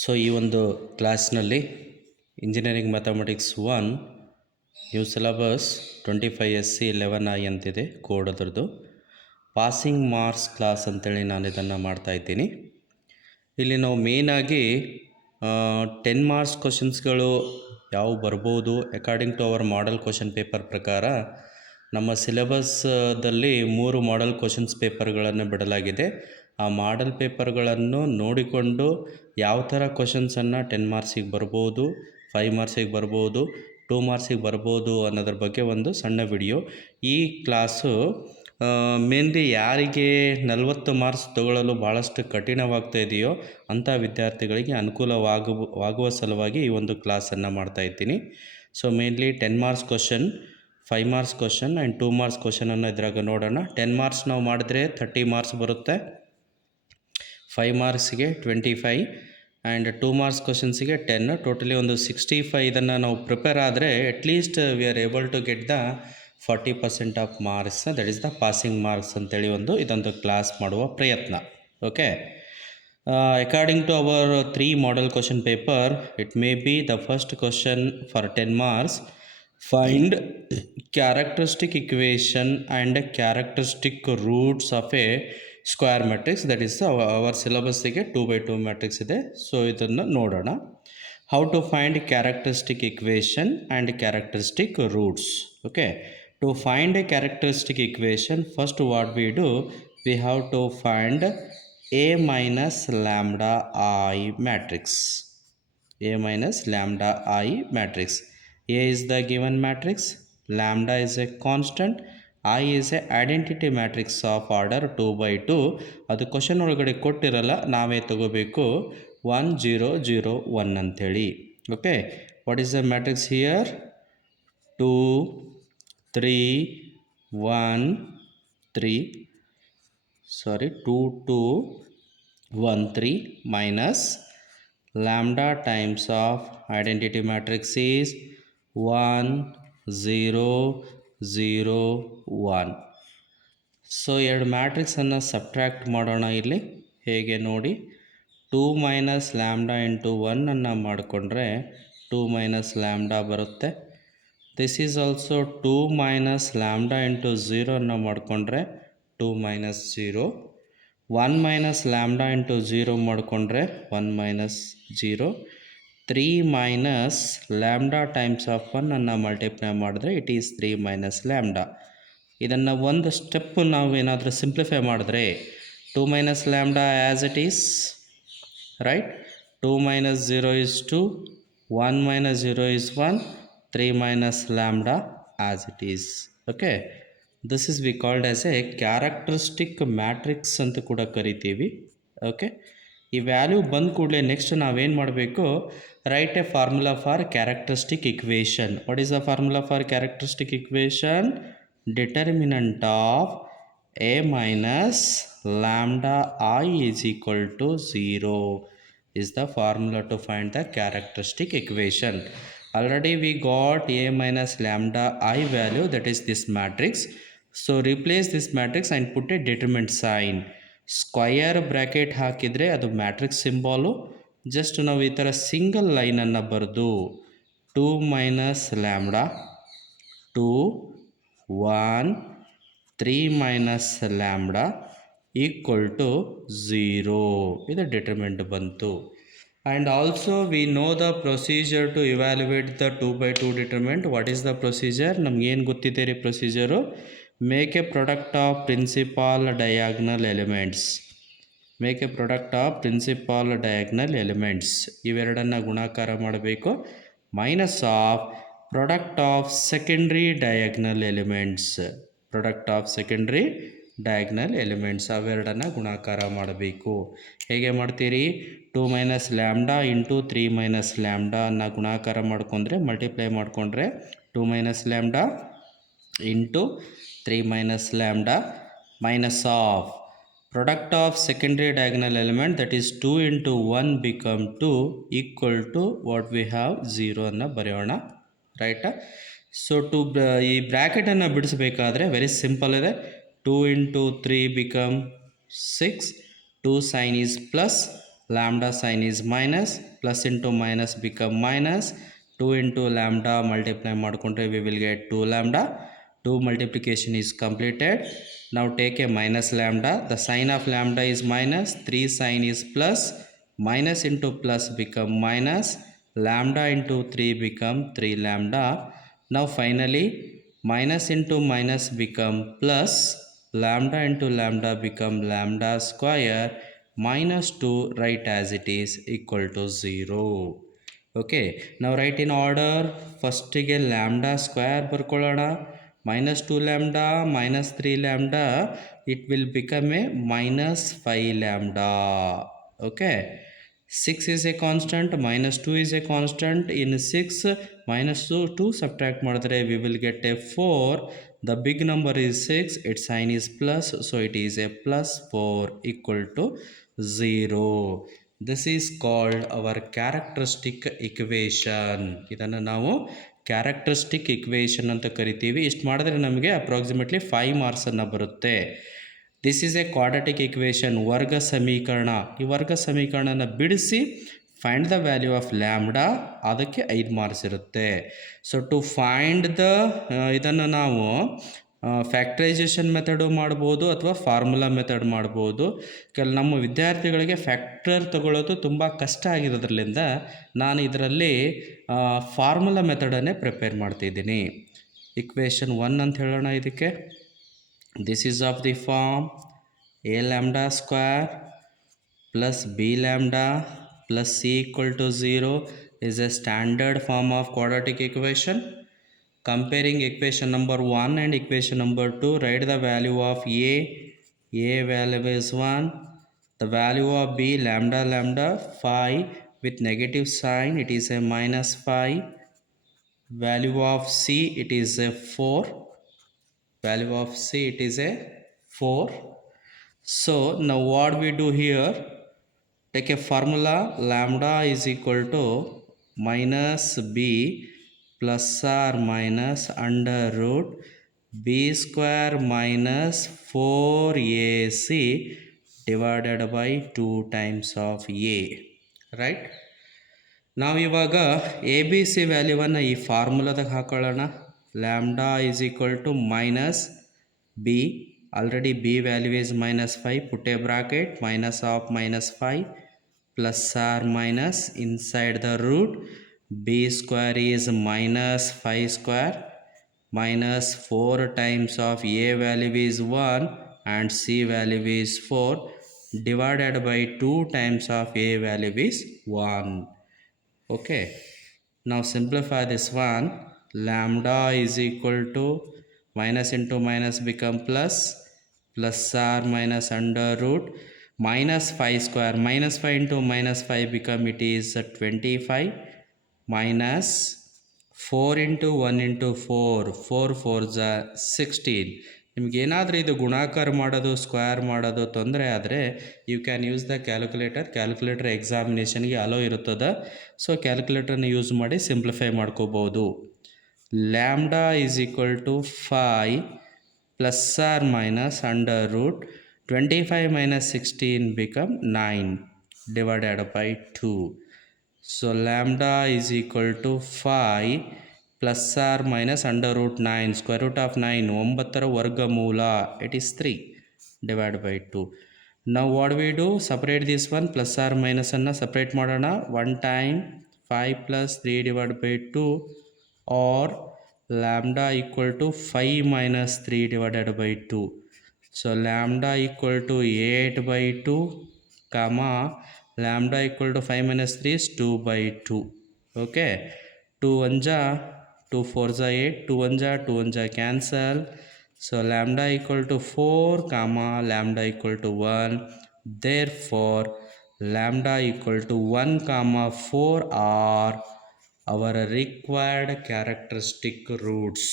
ಸೊ ಈ ಒಂದು ಕ್ಲಾಸ್ನಲ್ಲಿ engineering mathematics 1 new syllabus 25SC 11I ಅಂತಿದೆ ಕೋಡ್ ಅದರದ್ದು. ಪಾಸಿಂಗ್ ಮಾರ್ಕ್ಸ್ ಕ್ಲಾಸ್ ಅಂತೇಳಿ ನಾನು ಇದನ್ನು ಮಾಡ್ತಾಯಿದ್ದೀನಿ. ಇಲ್ಲಿ ನಾವು ಮೇಯ್ನಾಗಿ 10 ಮಾರ್ಕ್ಸ್ ಕ್ವಶನ್ಸ್ಗಳು ಯಾವ ಬರ್ಬೋದು according to our model question paper ಪ್ರಕಾರ ನಮ್ಮ ಸಿಲೆಬಸ್ದಲ್ಲಿ 3 ಮಾಡೆಲ್ ಕ್ವಶನ್ಸ್ ಪೇಪರ್ಗಳನ್ನು ಬಿಡಲಾಗಿದೆ. ಆ ಮಾಡೆಲ್ ಪೇಪರ್ಗಳನ್ನು ನೋಡಿಕೊಂಡು ಯಾವ ಥರ ಕ್ವಶನ್ಸನ್ನು 10 ಮಾರ್ಕ್ಸಿಗೆ ಬರ್ಬೋದು, 5 ಮಾರ್ಕ್ಸಿಗೆ ಬರ್ಬೋದು, 2 ಮಾರ್ಕ್ಸಿಗೆ ಬರ್ಬೋದು ಅನ್ನೋದ್ರ ಬಗ್ಗೆ ಒಂದು ಸಣ್ಣ ವಿಡಿಯೋ. ಈ ಕ್ಲಾಸು ಮೇನ್ಲಿ ಯಾರಿಗೆ 40 ಮಾರ್ಕ್ಸ್ ತಗೊಳ್ಳಲು ಭಾಳಷ್ಟು ಕಠಿಣವಾಗ್ತಾ ಇದೆಯೋ ಅಂಥ ವಿದ್ಯಾರ್ಥಿಗಳಿಗೆ ಅನುಕೂಲವಾಗುವ ಸಲುವಾಗಿ ಈ ಒಂದು ಕ್ಲಾಸನ್ನು ಮಾಡ್ತಾಯಿದ್ದೀನಿ. So mainly 10 marks question, 5 marks question and 2 marks ಕ್ವಶನನ್ನು ಇದ್ರಾಗ ನೋಡೋಣ. 10 ಮಾರ್ಕ್ಸ್ ನಾವು ಮಾಡಿದ್ರೆ 30 ಮಾರ್ಕ್ಸ್ ಬರುತ್ತೆ, 5 ಮಾರ್ಕ್ಸಿಗೆ 25 ಆ್ಯಂಡ್ 2 ಮಾರ್ಕ್ಸ್ ಕ್ವಶನ್ಸಿಗೆ 10, ಟೋಟಲಿ ಒಂದು 65. ಇದನ್ನು ನಾವು ಪ್ರಿಪೇರ್ ಆದರೆ at least we are able to get the 40% of marks, that is the passing marks ಅಂತೇಳಿ ಇದೊಂದು ಕ್ಲಾಸ್ ಮಾಡುವ ಪ್ರಯತ್ನ. Okay, according to our 3 model question paper, it may be the first question for 10 marks, find characteristic equation and characteristic roots of a square matrix. That is our syllabus ಗೆ 2x2 matrix ಇದೆ. ಸೊ ಇದನ್ನು ನೋಡೋಣ. How to find characteristic equation and characteristic roots. Okay, to find a characteristic equation, first what we do, we have to find a minus lambda I matrix. A minus lambda I matrix. A is the given matrix, lambda is a constant, I is a identity matrix of order 2x2. ಅದು ಕ್ವಶನ್ ಒಳಗಡೆ ಕೊಟ್ಟಿರಲ್ಲ, ನಾವೇ ತಗೋಬೇಕು 1 0 0 1 ಅಂಥೇಳಿ. Okay, what is the matrix here? 2 3 1 3 2 2 1 3 minus lambda times of identity matrix is 1 0 0 1. ಸೊ ಎರಡು ಮ್ಯಾಟ್ರಿಕ್ಸನ್ನು ಸಬ್ಟ್ರ್ಯಾಕ್ಟ್ ಮಾಡೋಣ. ಇಲ್ಲಿ ಹೇಗೆ ನೋಡಿ, 2 ಮೈನಸ್ ಲ್ಯಾಂಬ್ಡಾ ಇಂಟು 1 ಮಾಡಿಕೊಂಡ್ರೆ 2 ಮೈನಸ್ ಲ್ಯಾಂಬ್ಡಾ ಬರುತ್ತೆ. This is also 2 minus lambda into 0 ಮಾಡಿಕೊಂಡ್ರೆ 2 ಮೈನಸ್ 0. 1 ಮೈನಸ್ ಲ್ಯಾಂಬ್ಡಾ ಇಂಟು 0 ಮಾಡಿಕೊಂಡ್ರೆ 1 ಮೈನಸ್ 0. 3 ಮೈನಸ್ ಲ್ಯಾಂಬ್ಡಾ ಟೈಮ್ಸ್ ಆಫ್ 1 ಮಲ್ಟಿಪ್ಲೈ ಮಾಡಿದ್ರೆ ಇಟ್ ಈಸ್ 3 ಮೈನಸ್ ಲ್ಯಾಂಬ್ಡಾ. ಇದನ್ನು ಒಂದು ಸ್ಟೆಪ್ಪು ನಾವು ಏನಾದರೂ ಸಿಂಪ್ಲಿಫೈ ಮಾಡಿದ್ರೆ 2 minus lambda as it is, right? 2 ಮೈನಸ್ 0 is 2, 1 ಮೈನಸ್ 0 is 1, 3 minus lambda as it is. Okay, this is we called as A characteristic matrix ಅಂತ ಕೂಡ ಕರಿತೀವಿ. ಓಕೆ, ಈ ವ್ಯಾಲ್ಯೂ ಬಂದ ಕೂಡಲೇ ನೆಕ್ಸ್ಟ್ ನಾವೇನು ಮಾಡಬೇಕು? Write a formula for characteristic equation. What is the formula for characteristic equation? Determinant of A minus lambda I is equal to 0 is the formula to find the characteristic equation. Already we got a minus lambda I value, that is this matrix. So replace this matrix and put a determinant sign. Square bracket ಹಾಕಿದರೆ ಅದು matrix symbol. Just ನಾವು ಈ ಥರ ಸಿಂಗಲ್ ಲೈನನ್ನು ಬರೆದು 2 minus lambda 2 1 3 minus lambda equal to 0, ಇದು determinant ಬಂತು. And also we know the procedure to evaluate the 2x2 determinant. What is the procedure? ನಮಗೇನು ಗೊತ್ತಿದೆ ರೀ procedure? Make a product of principal diagonal elements. Make a product of principal diagonal elements, ಇವೆರಡನ್ನು ಗುಣಾಕಾರ ಮಾಡಬೇಕು. Minus of product of secondary diagonal elements. Product of secondary diagonal elements ಅವೆರಡನ್ನು ಗುಣಾಕಾರ ಮಾಡಬೇಕು. ಹೇಗೆ ಮಾಡ್ತೀರಿ? 2 minus lambda into 3 minus lambda ಗುಣಾಕಾರ ಮಾಡ್ಕೊಂಡ್ರೆ, ಮಲ್ಟಿಪ್ಲೈ ಮಾಡಿಕೊಂಡ್ರೆ 2 minus lambda into 3 minus lambda minus of product of secondary diagonal element, that is 2 into 1 become 2 equal to what we have 0 ಅನ್ನು ಬರೆಯೋಣ, ರೈಟ್? ಸೊ ಈ ಬ್ರ್ಯಾಕೆಟನ್ನು ಬಿಡಿಸಬೇಕಾದ್ರೆ ವೆರಿ ಸಿಂಪಲ್ ಇದೆ. 2 into 3 become 6, 2 sign is plus, lambda sign is minus, plus into minus become minus, 2 into lambda multiply ಮಾಡಿಕೊಂಡ್ರೆ we will get 2 lambda. 2 multiplication is completed. Now take a minus lambda, the sign of lambda is minus, 3 sign is plus, minus into plus become minus, lambda into 3 become 3 lambda. Now finally minus into minus become plus, lambda into lambda become lambda square, minus 2 write as it is equal to 0. Okay, now write in order. ಫಸ್ಟಿಗೆ lambda square ಬರ್ಕೊಳ್ಳೋಣ. minus 2 lambda minus 3 lambda, it will become a minus 5 lambda. Okay, 6 is a constant, minus 2 is a constant. In 6 minus 2 subtract ಮಾಡಿದ್ರೆ we will get a 4. The big number is 6, its sign is plus, so it is a plus 4 equal to 0. This is called our characteristic equation. ಇದನ್ನು ನಾವು characteristic equation ಅಂತ ಕರಿತೀವಿ. ಇಷ್ಟು ಮಾಡಿದ್ರೆ ನಮಗೆ ಅಪ್ರಾಕ್ಸಿಮೇಟ್ಲಿ 5 ಮಾರ್ಕ್ಸನ್ನು ಬರುತ್ತೆ. This is A quadratic equation, ವರ್ಗ ಸಮೀಕರಣ. ಈ ವರ್ಗ ಸಮೀಕರಣನ ಬಿಡಿಸಿ find the value of lambda, ಅದಕ್ಕೆ 5 ಮಾರ್ಕ್ಸ್ ಇರುತ್ತೆ. ಸೊ ಟು ಫೈಂಡ್ ದ ಇದನ್ನು ನಾವು ಫ್ಯಾಕ್ಟ್ರೈಸೇಷನ್ ಮೆಥಡು ಮಾಡ್ಬೋದು ಅಥವಾ ಫಾರ್ಮುಲಾ ಮೆಥಡ್ ಮಾಡ್ಬೋದು. ನಮ್ಮ ವಿದ್ಯಾರ್ಥಿಗಳಿಗೆ ಫ್ಯಾಕ್ಟರ್ ತಗೊಳ್ಳೋದು ತುಂಬ ಕಷ್ಟ ಆಗಿರೋದ್ರಿಂದ ನಾನು ಇದರಲ್ಲಿ ಫಾರ್ಮುಲಾ ಮೆಥಡನ್ನೇ ಪ್ರಿಪೇರ್ ಮಾಡ್ತಿದ್ದೀನಿ. ಇಕ್ವೇಷನ್ 1 ಅಂತ ಹೇಳೋಣ ಇದಕ್ಕೆ. This is of the form a lambda square plus b lambda plus c equal to 0 is a standard form of quadratic equation. Comparing equation number 1 and equation number 2, write the value of a value is 1, the value of b lambda 5 with negative sign, it is a minus 5, value of c it is a 4, value of c it is a 4. So now what we do here, take a formula, lambda is equal to minus b plus or minus under root b square minus 4ac divided by 2 times of a, right? ನಾವು ಇವಾಗ A B C ವ್ಯಾಲ್ಯೂವನ್ನು ಈ ಫಾರ್ಮುಲಾದಾಗ ಹಾಕೊಳ್ಳೋಣ. Lambda is equal to minus B, already b value is minus 5, put a bracket, minus of minus 5 plus or minus inside the root, b square is minus 5 square minus 4 times of a value is 1 and c value is 4 divided by 2 times of a value is 1. Okay, now simplify this one. Lambda is equal to minus into minus become plus, plus or minus under root minus 5 square, minus 5 into minus 5 become it is 25 minus 4 into 1 into 4, 4 4s are 16. ನಿಮಗೇನಾದರೂ ಇದು ಗುಣಾಕಾರ ಮಾಡೋದು ಸ್ಕ್ವೇರ್ ಮಾಡೋದು ತೊಂದರೆ ಆದರೆ you can use the calculator ಎಕ್ಸಾಮಿನೇಷನ್ಗೆ allow ಇರುತ್ತದೆ. So ಕ್ಯಾಲ್ಕುಲೇಟರ್ನ ಯೂಸ್ ಮಾಡಿ ಸಿಂಪ್ಲಿಫೈ ಮಾಡ್ಕೋಬೋದು. Lambda is equal to 5 plus or minus under root 25 minus 16 become 9 divided by 2. So lambda is equal to 5 plus or minus under root 9, square root of 9, 9 ವರ್ಗ ಮೂಲ, it is 3 divided by 2. Now what we do, separate this one, plus or minus ಅನ್ನು separate ಮಾಡೋಣ. 1 time 5 plus 3 divided by 2 or lambda equal to 5 minus 3 divided by 2. So lambda equal to 8 by 2 comma lambda equal to 5 minus 3 is 2 by 2. Okay, 2 1 ja 2 4 ja 8, 2 1 ja 2 1 ja cancel. So lambda equal to 4 comma lambda equal to 1. Therefore lambda equal to 1 comma 4 are ಅವರ required characteristic roots.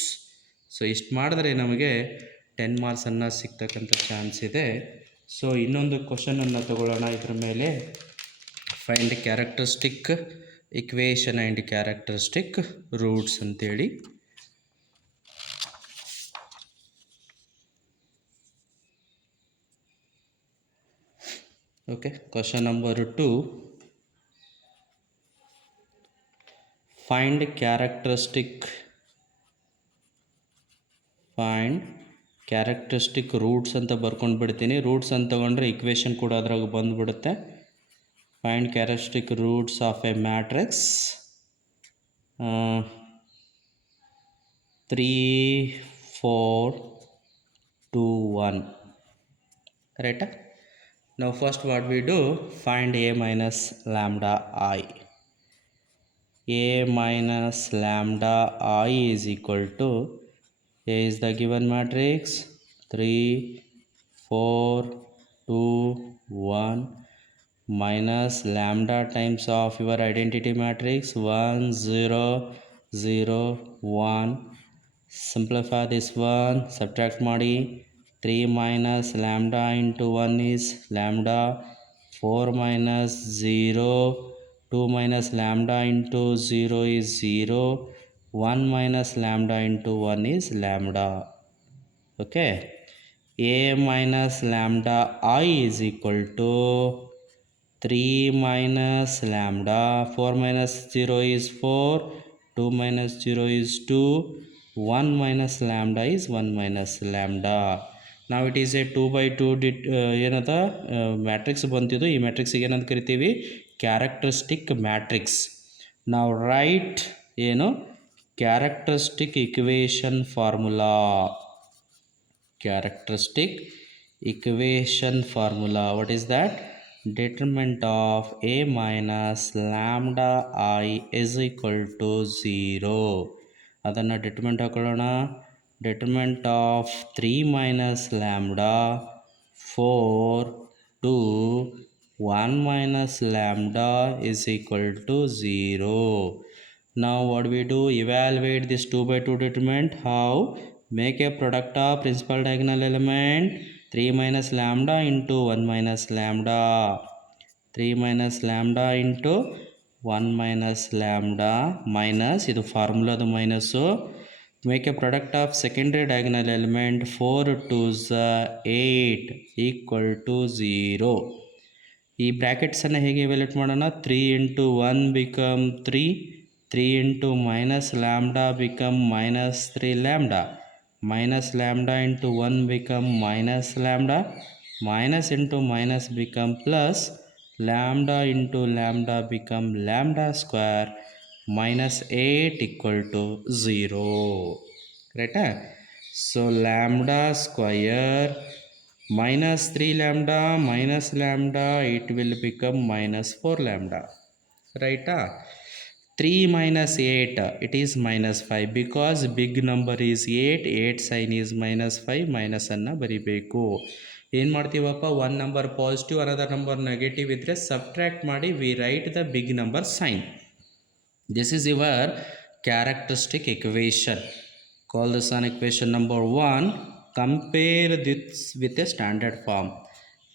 So ಇಷ್ಟು ಮಾಡಿದ್ರೆ ನಮಗೆ 10 ಮಾರ್ಕ್ಸನ್ನು ಸಿಗ್ತಕ್ಕಂಥ ಚಾನ್ಸ್ ಇದೆ. ಸೊ ಇನ್ನೊಂದು ಕ್ವಶನನ್ನು ತಗೊಳ್ಳೋಣ ಇದ್ರ ಮೇಲೆ. Find characteristic equation and characteristic roots ಅಂತೇಳಿ. Okay, question number 2. Find characteristic roots ಅಂತ ಬರ್ಕೊಂಡು ಬಿಡ್ತೀನಿ. ರೂಟ್ಸ್ ಅಂತ ತಗೊಂಡ್ರೆ ಇಕ್ವೇಷನ್ ಕೂಡ ಅದ್ರಾಗ ಬಂದುಬಿಡುತ್ತೆ. Find characteristic roots of a matrix 3, 4, 2, 1. Right? Now first what we do, find A minus lambda I. A minus lambda I is equal to, A is the given matrix 3, 4, 2, 1 minus lambda times of your identity matrix 1, 0, 0, 1. Simplify this one, subtract ಮಾಡಿ. 3 minus lambda into 1 is lambda, 4 minus 0, 2 minus lambda into 0 is 0, 1 minus lambda into 1 is lambda. Okay, A minus lambda I is equal to 3 minus lambda, 4 minus 0 is 4, 2 minus 0 is 2, 1 minus lambda is 1 minus lambda. Now it is a 2 by 2 ಏನದ ಮ್ಯಾಟ್ರಿಕ್ಸ್ ಬಂತಿದ್ದು. ಈ ಮ್ಯಾಟ್ರಿಕ್ಸಿಗೆ ಏನಂತ ಕರಿತೀವಿ, characteristic matrix. ನಾವು ರೈಟ್ ಏನು characteristic equation formula. Characteristic equation formula, what is that? Determinant of A minus lambda I is equal to 0. ಅದನ್ನು ಡಿಟರ್ಮೆಂಟ್ ಹಾಕೊಳ್ಳೋಣ. Determinant of 3 minus lambda 4, 2, 1 minus lambda is equal to 0. Now what we do, evaluate this 2 by 2 determinant. How? Make a product of principal diagonal element 3 minus lambda into 1 minus lambda. 3 minus lambda into 1 minus lambda minus, ಇದು ಫಾರ್ಮುಲಾದ minus. Make a product of secondary diagonal element 4 2s 8 equal to 0. ಈ ಬ್ರ್ಯಾಕೆಟ್ಸನ್ನು ಹೇಗೆ ಎವ್ಯಾಲ್ಯೂಟ್ ಮಾಡೋಣ? 3 into 1 become 3, 3 into minus lambda become minus 3 lambda, minus lambda into 1 become minus lambda, minus into minus become plus, lambda into lambda become lambda square, minus 8 equal to 0. Right? So lambda square minus 3 lambda minus lambda, it will become minus 4 lambda. Right? 3 minus 8, it is minus 5 because big number is 8, 8 sign is minus 5, minus ಅನ್ನು ಬರಿಬೇಕು. ಏನು ಮಾಡ್ತೀವಪ್ಪ, one number positive another number negative ಇದ್ದರೆ subtract ಮಾಡಿ we write the big number sign. This is your characteristic equation. Call this an equation number 1. Compare this with a standard form.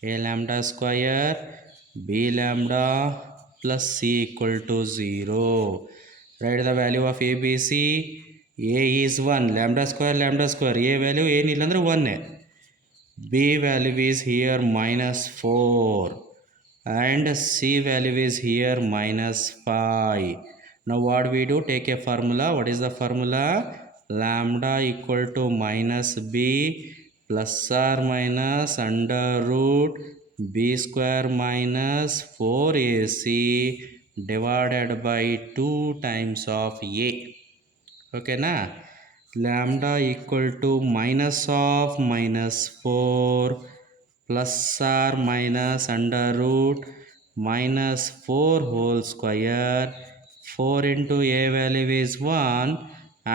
A lambda square b lambda plus c equal to 0. Write the value of a, b, c. A is 1, lambda square, a value ಏನಿಲ್ಲ ಅಂದರೆ 1. b value is here minus 4 and c value is here minus 5. Now what we do, take a formula. What is the formula? Lambda equal to minus b plus or minus under root b square minus 4ac divided by 2 times of a. Okay na? Lambda equal to minus of minus 4 plus or minus under root minus 4 whole square. 4 into a value is 1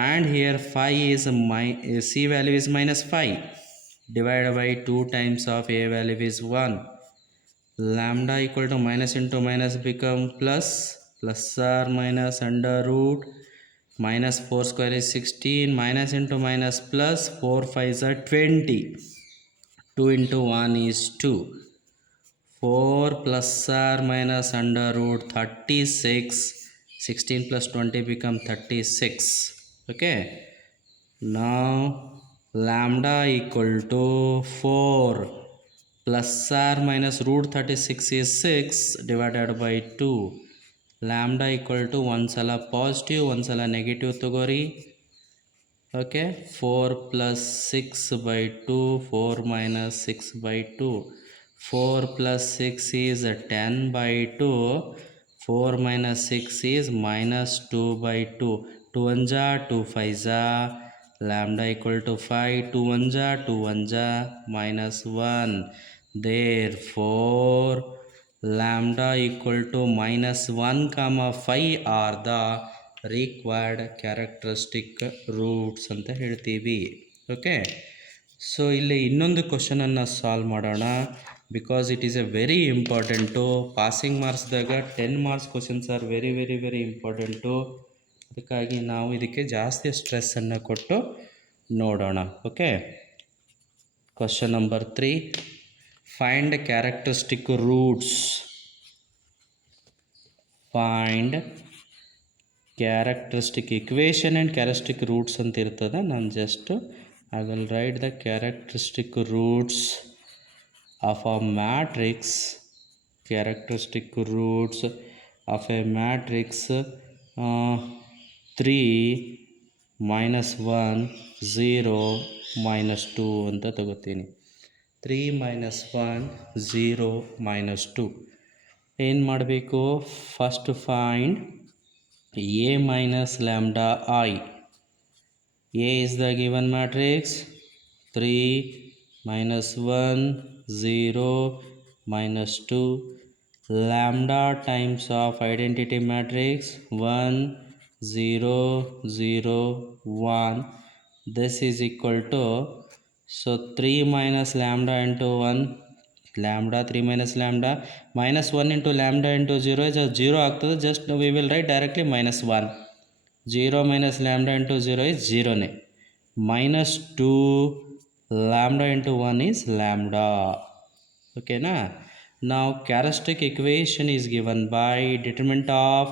and here 5 is c value is minus 5 divided by 2 times of a value is 1. Lambda equal to minus into minus become plus, plus or minus under root minus 4 square is 16, minus into minus plus, 4 5s are 20, 2 into 1 is 2, 4 plus or minus under root 36, 16 plus 20 become 36. Okay, now lambda equal to 4 plus or minus root 36 is 6 divided by 2. Lambda equal to ಒಂದ್ಸಲ ಪಾಸಿಟಿವ್ ಒಂದ್ಸಲ ನೆಗೆಟಿವ್ ತಗೋರಿ. ಓಕೆ, 4 plus 6 by 2, 4 minus 6 by 2. 4 plus 6 is 10 by 2. 4 minus 6 is minus 2 by 2. 2 1 ja, 2 5 ja. Lambda equal to 5. 2 1 ja, 2 1 ja, minus 1. Therefore, lambda equal to minus 1 comma 5 are the required characteristic roots ಅಂತ ಹೇಳ್ತೀವಿ. Okay, so ಇಲ್ಲಿ ಇನ್ನೊಂದು ಕ್ವಶನನ್ನು solve ಮಾಡೋಣ. Because it is a very important. Passing ಮಾರ್ಕ್ಸ್ದಾಗ 10 marks questions are very very very important. ಅದಕ್ಕಾಗಿ ನಾವು ಇದಕ್ಕೆ ಜಾಸ್ತಿ ಸ್ಟ್ರೆಸ್ಸನ್ನು ಕೊಟ್ಟು ನೋಡೋಣ. Okay, question number 3, find characteristic roots. Find characteristic equation and characteristic roots ಅಂತ ಇರ್ತದೆ. ನಾನು just I will write the characteristic roots of a matrix. Characteristic roots of a matrix 3 -1 0 -2 ಅಂತ ತಗೋತೀನಿ. 3 -1 0 -2 ಏನು ಮಾಡಬೇಕು? First find A minus lambda I. A is the given matrix. 3 minus 1 0 minus 2. Lambda times of identity matrix 1 0 0 1. This is equal to, so 3 minus lambda into 1, lambda 3 minus lambda, minus 1 into lambda into 0 is 0 ಆಗ್ತದೆ. Just we will write directly minus 1. 0 minus lambda into 0 is 0 ನೇ. minus 2 lambda into 1 is lambda. ಓಕೆನಾ? now characteristic equation is given by determinant of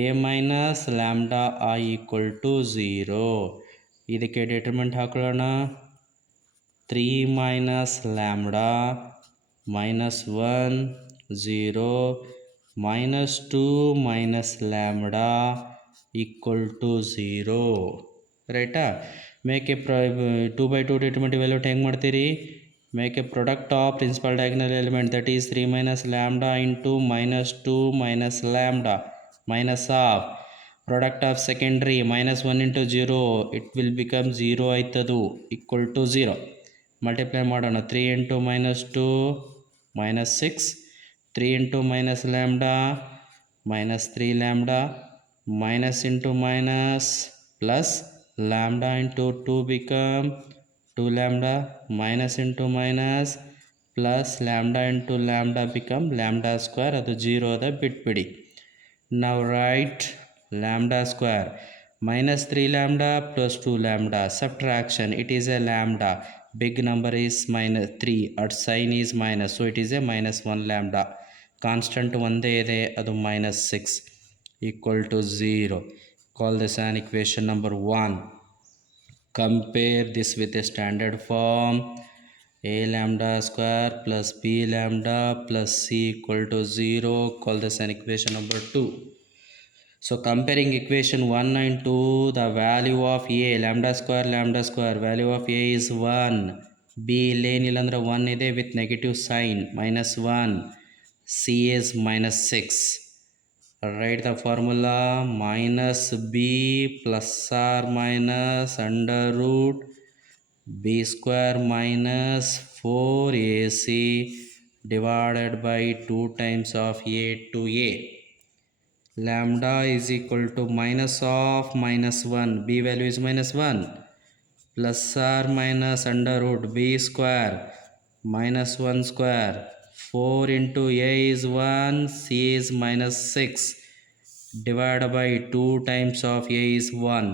a minus lambda I equal to 0. ಇದಕ್ಕೆ ಡಿಟರ್ಮೆಂಟ್ ಹಾಕೊಳ್ಳೋಣ. 3 minus lambda minus 1 0 minus 2 minus lambda equal to 0. ರೈಟಾ? Make a 2 by 2 determinant ವ್ಯಾಲ್ಯೂಟ್ ಹೆಂಗೆ ಮಾಡ್ತೀರಿ? Make a product of principal diagonal element, that is 3 minus lambda into minus 2 minus lambda minus of product of secondary minus 1 into 0, it will become 0 ಆಯ್ತದು, equal to 0. ಮಲ್ಟಿಪ್ಲೈ ಮಾಡೋಣ. 3 into minus 2 minus 6, 3 into minus lambda minus 3 lambda, minus into minus plus lambda into 2 become 2 lambda, minus into minus plus lambda into lambda become lambda square. ಅದು 0 ಅದ, ಬಿಟ್ಬಿಡಿ. now write lambda square minus 3 lambda plus 2 lambda, subtraction, it is a lambda, big number is minus 3, at sign is minus, so it is a minus 1 lambda. Constant ಒಂದೇ ಇದೆ, ಅದು minus 6 equal to 0. call this an equation number 1. compare this with a standard form. a lambda square plus b lambda plus c equal to 0. call this an equation number 2. So comparing equation 1 and 2, the value of a lambda square value of a is 1. b ಇಲ್ಲೇನಿಲ್ಲ ಅಂದ್ರೆ 1 ಇದೆ with negative sign minus 1. c is minus 6. write the formula minus b plus or minus under root b square minus 4ac divided by 2 times of a to a. lambda is equal to minus of minus 1, b value is minus 1, plus or minus under root b square minus 1 square, 4 into a is 1, c is minus 6, divided by 2 times of a is 1.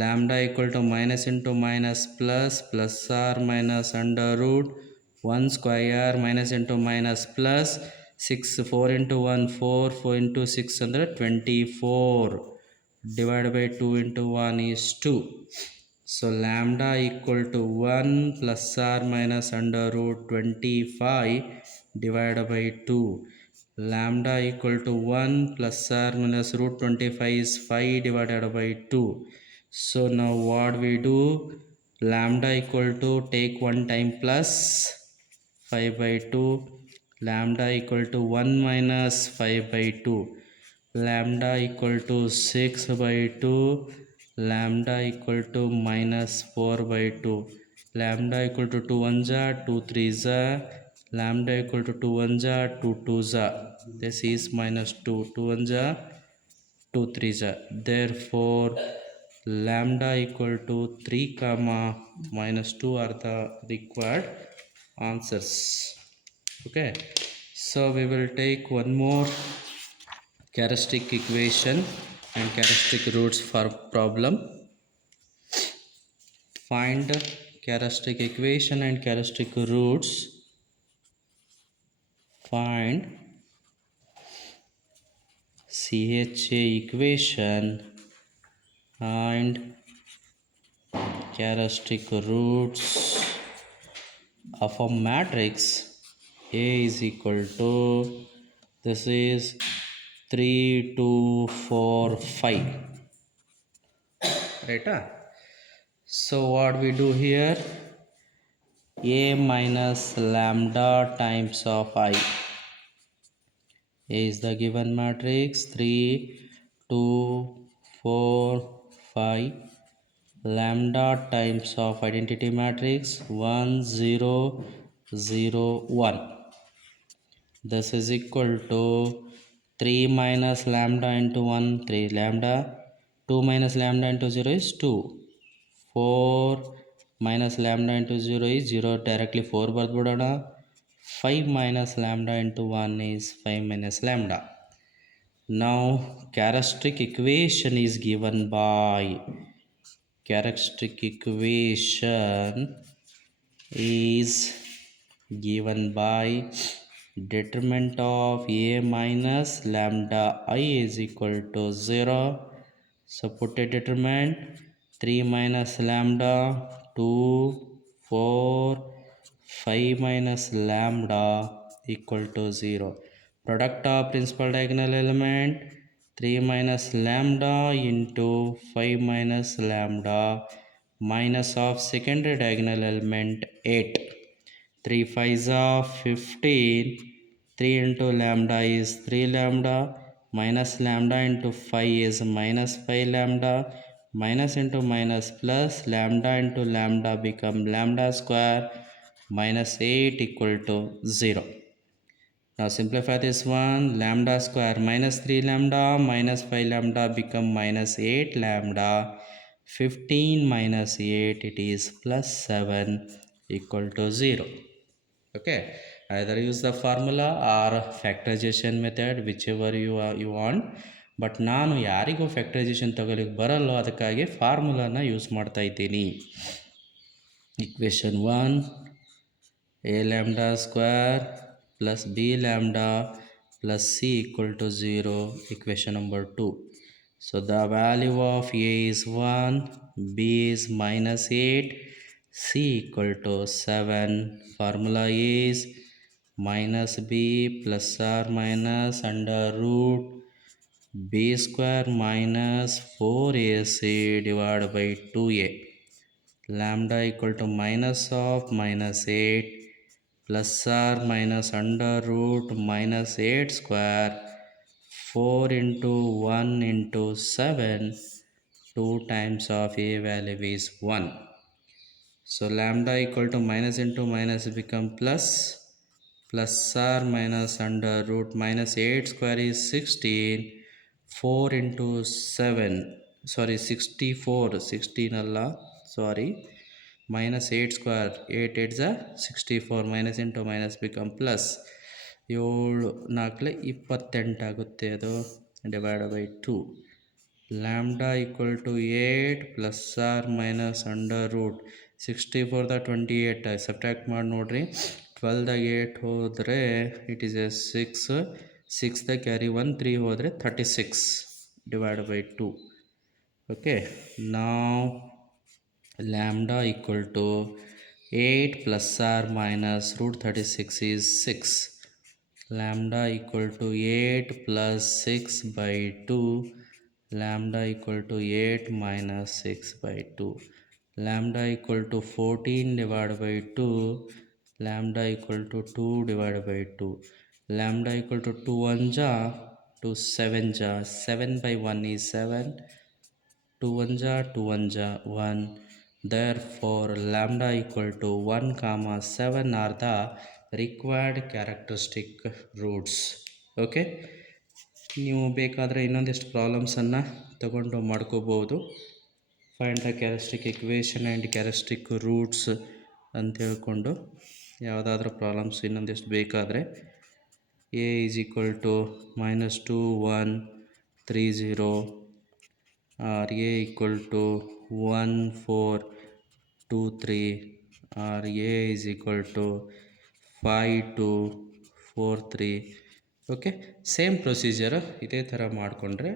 lambda equal to minus into minus plus, plus or minus under root 1 square minus into minus plus 6, 4 into 1 4, 4 into 6 ಅಂದರೆ 24, divided by 2 into 1 is 2. So lambda equal to 1 plus or minus under root 25 divided by 2. Lambda equal to 1 plus or minus root 25 is 5 divided by 2. So now what we do? Lambda equal to take one time plus 5 by 2. Lambda equal to 1 minus 5 by 2. Lambda equal to 6 by 2. Lambda equal to minus 4 by 2. Lambda equal to 2 1 ja 2 3 ja. Lambda equal to 2 1 ja 2 2 ja. This is minus 2 2 1 ja 2 3 ja. Therefore lambda equal to 3 comma minus 2 are the required answers. Okay, so we will take one more characteristic equation and characteristic roots for problem. Find characteristic equation and characteristic roots. Find CHA equation and characteristic roots of a matrix A is equal to, this is 3 2 4 5, right? So what we do here? A minus lambda times of I. A is the given matrix 3 2 4 5. Lambda times of identity matrix 1 0 0 1. This is equal to 3 minus lambda into 1 3 lambda. 2 minus lambda into 0 is 2. 4 minus lambda into 0 is 0, directly 4 ಬರ್ದ್ಬಿಡೋಣ. 5 minus lambda into 1 is 5 minus lambda. Now characteristic equation is given by, characteristic equation is given by determinant of A minus lambda I is equal to 0. So put a determinant 3 minus lambda 2 4 5 minus lambda equal to 0. Product of principal diagonal element 3 minus lambda into 5 minus lambda minus of secondary diagonal element 8. 3 5s are 15. 3 into lambda is 3 lambda. Minus lambda into 5 is minus 5 lambda. Minus into minus plus lambda into lambda become lambda square minus 8 equal to 0. Now simplify this one. Lambda square minus 3 lambda minus 5 lambda become minus 8 lambda. 15 minus 8, it is plus 7 equal to 0. Okay, either use the formula or factorization method, whichever you want. But ನಾನು ಯಾರಿಗೂ ಫ್ಯಾಕ್ಟರೈಸೇಷನ್ ತಗೊಲಿಕ್ಕೆ ಬರಲ್ಲೋ, ಅದಕ್ಕಾಗಿ ಫಾರ್ಮುಲಾನ ಯೂಸ್ ಮಾಡ್ತಾ ಇದ್ದೀನಿ. ಇಕ್ವೇಷನ್ 1 a lambda square plus b lambda plus c equal to 0. Equation number 2. So the value of a is 1, b is minus 8, c equal to 7. Formula is minus b plus or minus under root b square minus 4ac divided by 2a. Lambda equal to minus of minus 8 plus or minus under root minus 8 square 4 into 1 into 7. 2 times of a value is 1. So lambda equal to minus into minus become plus. Plus or minus under root minus 8 square is 16. 4 into 7, sorry 64, 16 alla, sorry, minus 8 square, 8 8 is 64, minus into minus become plus. 7 4 28 ಆಗುತ್ತೆ, ಅದು divide by 2. lambda equal to 8 plus or minus under root 64 the 28 ಸಬ್ಟ್ರಾಕ್ಟ್ ಮಾಡಿ ನೋಡ್ರಿ. 12 ದಾಗ 8 ಹೋದರೆ it is A 6. 6 the carry 1 3 ಹೋದರೆ 36 divide by 2. ಓಕೆ, ನಾವು lambda equal to 8 plus or minus root 36 is 6. Lambda equal to 8 plus 6 by 2. Lambda equal to 8 minus 6 by 2. Lambda equal to 14 divided by 2. Lambda equal to 2 divided by 2. Lambda equal to 2 1 ja, 2 7 ja, 7 by 1 is 7. 2 1 ja, 2 1 ja, 1. Therefore, lambda equal to 1 comma 7 are the required characteristic roots. Okay, ನೀವು ಬೇಕಾದರೆ ಇನ್ನೊಂದಿಷ್ಟು ಪ್ರಾಬ್ಲಮ್ಸನ್ನು ತಗೊಂಡು ಮಾಡ್ಕೋಬೋದು. Find the characteristic equation and characteristic roots ಅಂತ ಹೇಳ್ಕೊಂಡು ಯಾವುದಾದ್ರೂ ಪ್ರಾಬ್ಲಮ್ಸ್ ಇನ್ನೊಂದಿಷ್ಟು ಬೇಕಾದರೆ a is equal to -2 1 3 0 or a equal to 1 4 2 3 or a is equal to 5 2 4 3. Okay, same procedure ಇದೇ ಥರ ಮಾಡಿಕೊಂಡ್ರೆ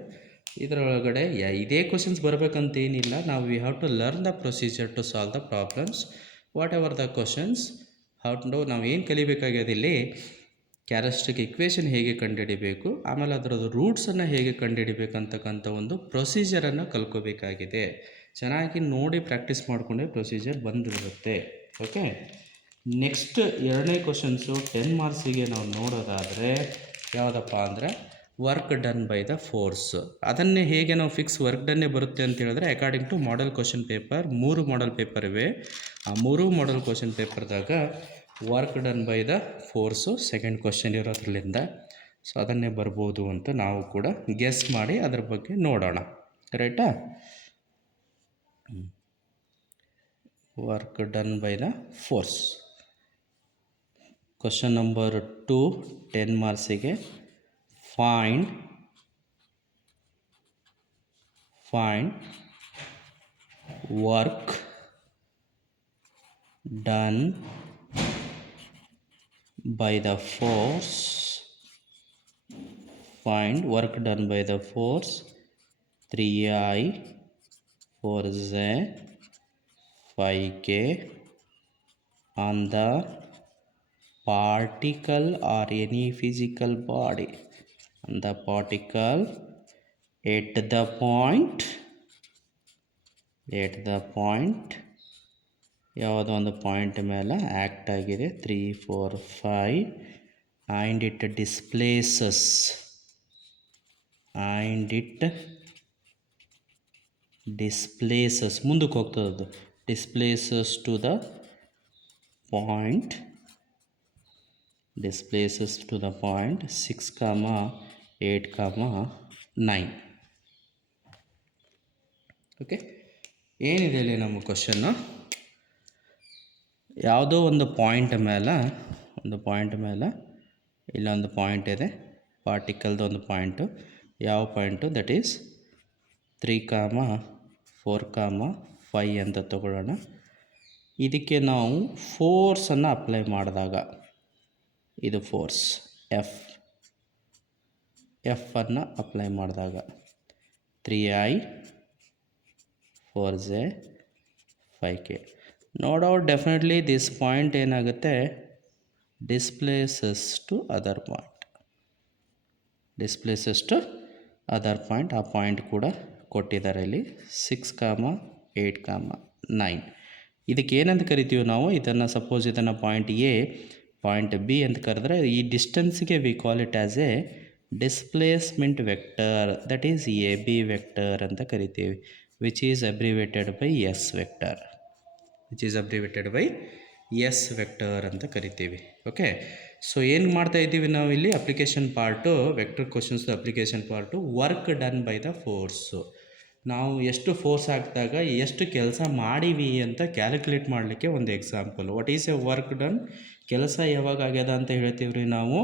ಇದರೊಳಗಡೆ ಇದೇ ಕ್ವಶನ್ಸ್ ಬರಬೇಕಂತೇನಿಲ್ಲ. ನಾವು we have to learn the procedure to solve the problems whatever the questions. ನಾವು ಏನು ಕಲಿಬೇಕಾಗಿದೆ ಇಲ್ಲಿ, ಕ್ಯಾರೆಕ್ಟರಿಸ್ಟಿಕ್ ಇಕ್ವೇಷನ್ ಹೇಗೆ ಕಂಡುಹಿಡಿಬೇಕು, ಆಮೇಲೆ ಅದರದ್ದು ರೂಟ್ಸನ್ನು ಹೇಗೆ ಕಂಡುಹಿಡಿಬೇಕಂತಕ್ಕಂಥ ಒಂದು ಪ್ರೊಸೀಜರನ್ನು ಕಲ್ಕೋಬೇಕಾಗಿದೆ. ಚೆನ್ನಾಗಿ ನೋಡಿ ಪ್ರಾಕ್ಟೀಸ್ ಮಾಡಿಕೊಂಡೆ ಪ್ರೊಸೀಜರ್ ಬಂದಿರುತ್ತೆ. ಓಕೆ, ನೆಕ್ಸ್ಟ್ ಎರಡನೇ ಕ್ವಶನ್ಸು 10 ಮಾರ್ಕ್ಸಿಗೆ ನಾವು ನೋಡೋದಾದರೆ ಯಾವುದಪ್ಪ ಅಂದರೆ work done by the force. ಅದನ್ನೇ ಹೇಗೆ ನಾವು ಫಿಕ್ಸ್ ವರ್ಕ್ ಡನ್ನೇ ಬರುತ್ತೆ ಅಂತ ಹೇಳಿದ್ರೆ according to model question paper 3 model paper ಇವೆ. ಆ 3 ಮಾಡೆಲ್ ಕ್ವಶನ್ ಪೇಪರ್ದಾಗ work done by the force second question ಇರೋದ್ರಲ್ಲಿಂದ ಸೊ ಅದನ್ನೇ ಬರ್ಬೋದು ಅಂತ ನಾವು ಕೂಡ ಗೆಸ್ ಮಾಡಿ ಅದ್ರ ಬಗ್ಗೆ ನೋಡೋಣ. ರೈಟಾ? Work done by the force. Question number 2 10 ಮಾರ್ಕ್ಸಿಗೆ find work done by the force. Find work done by the force 3I 4Z 5K on the particle or any physical body. On the particle at the point ಯಾವುದೋ ಒಂದು ಪಾಯಿಂಟ್ ಮೇಲೆ ಆ್ಯಕ್ಟ್ ಆಗಿದೆ 3 4 5 and it displaces ಮುಂದಕ್ಕೆ ಹೋಗ್ತದೆ. Displaces to the point 6, 8, 9. Okay, ಏನಿದೆ ಇಲ್ಲಿ ನಮ್ಮ ಕ್ವಶನ್ನು, ಯಾವುದೋ ಒಂದು ಪಾಯಿಂಟ್ ಮೇಲೆ ಇಲ್ಲೊಂದು ಪಾಯಿಂಟ್ ಇದೆ, ಪಾರ್ಟಿಕಲ್ದು ಒಂದು ಪಾಯಿಂಟು. ಯಾವ ಪಾಯಿಂಟು? ದಟ್ ಈಸ್ 3, 4, 5 ಅಂತ ತಗೊಳ್ಳೋಣ. ಇದಕ್ಕೆ ನಾವು ಫೋರ್ಸನ್ನು ಅಪ್ಲೈ ಮಾಡಿದಾಗ ಇದು ಫೋರ್ಸ್ ಎಫ್ ಅನ್ನು ಅಪ್ಲೈ ಮಾಡಿದಾಗ 3I 4Z 5K. No doubt definitely this point ಏನಾಗುತ್ತೆ, ಡಿಸ್ಪ್ಲೇಸಸ್ ಟು ಅದರ್ ಪಾಯಿಂಟ್. ಆ ಪಾಯಿಂಟ್ ಕೂಡ ಕೊಟ್ಟಿದ್ದಾರೆ ಇಲ್ಲಿ 6, 8, 9. ಇದಕ್ಕೆ ಏನಂತ ಕರಿತೀವಿ ನಾವು ಇದನ್ನು? ಸಪೋಸ್ ಇದನ್ನು ಪಾಯಿಂಟ್ ಎ ಪಾಯಿಂಟ್ ಬಿ ಅಂತ ಕರೆದ್ರೆ ಈ ಡಿಸ್ಟೆನ್ಸ್ಗೆ we call it as a displacement vector, that is AB vector ಅಂತ ಕರಿತೀವಿ, which is abbreviated by S vector ಅಂತ ಕರಿತೀವಿ. ಓಕೆ, ಸೊ ಏನು ಮಾಡ್ತಾ ಇದ್ದೀವಿ ನಾವು ಇಲ್ಲಿ? Application part, vector questions application part, work done by the force. ನಾವು ಎಷ್ಟು ಫೋರ್ಸ್ ಹಾಕಿದಾಗ ಎಷ್ಟು ಕೆಲಸ ಮಾಡೀವಿ ಅಂತ ಕ್ಯಾಲ್ಕುಲೇಟ್ ಮಾಡಲಿಕ್ಕೆ ಒಂದು example. What is a work done? ಕೆಲಸ ಯಾವಾಗ ಆಗ್ಯದ ಅಂತ ಹೇಳ್ತೀವಿ ರೀ ನಾವು,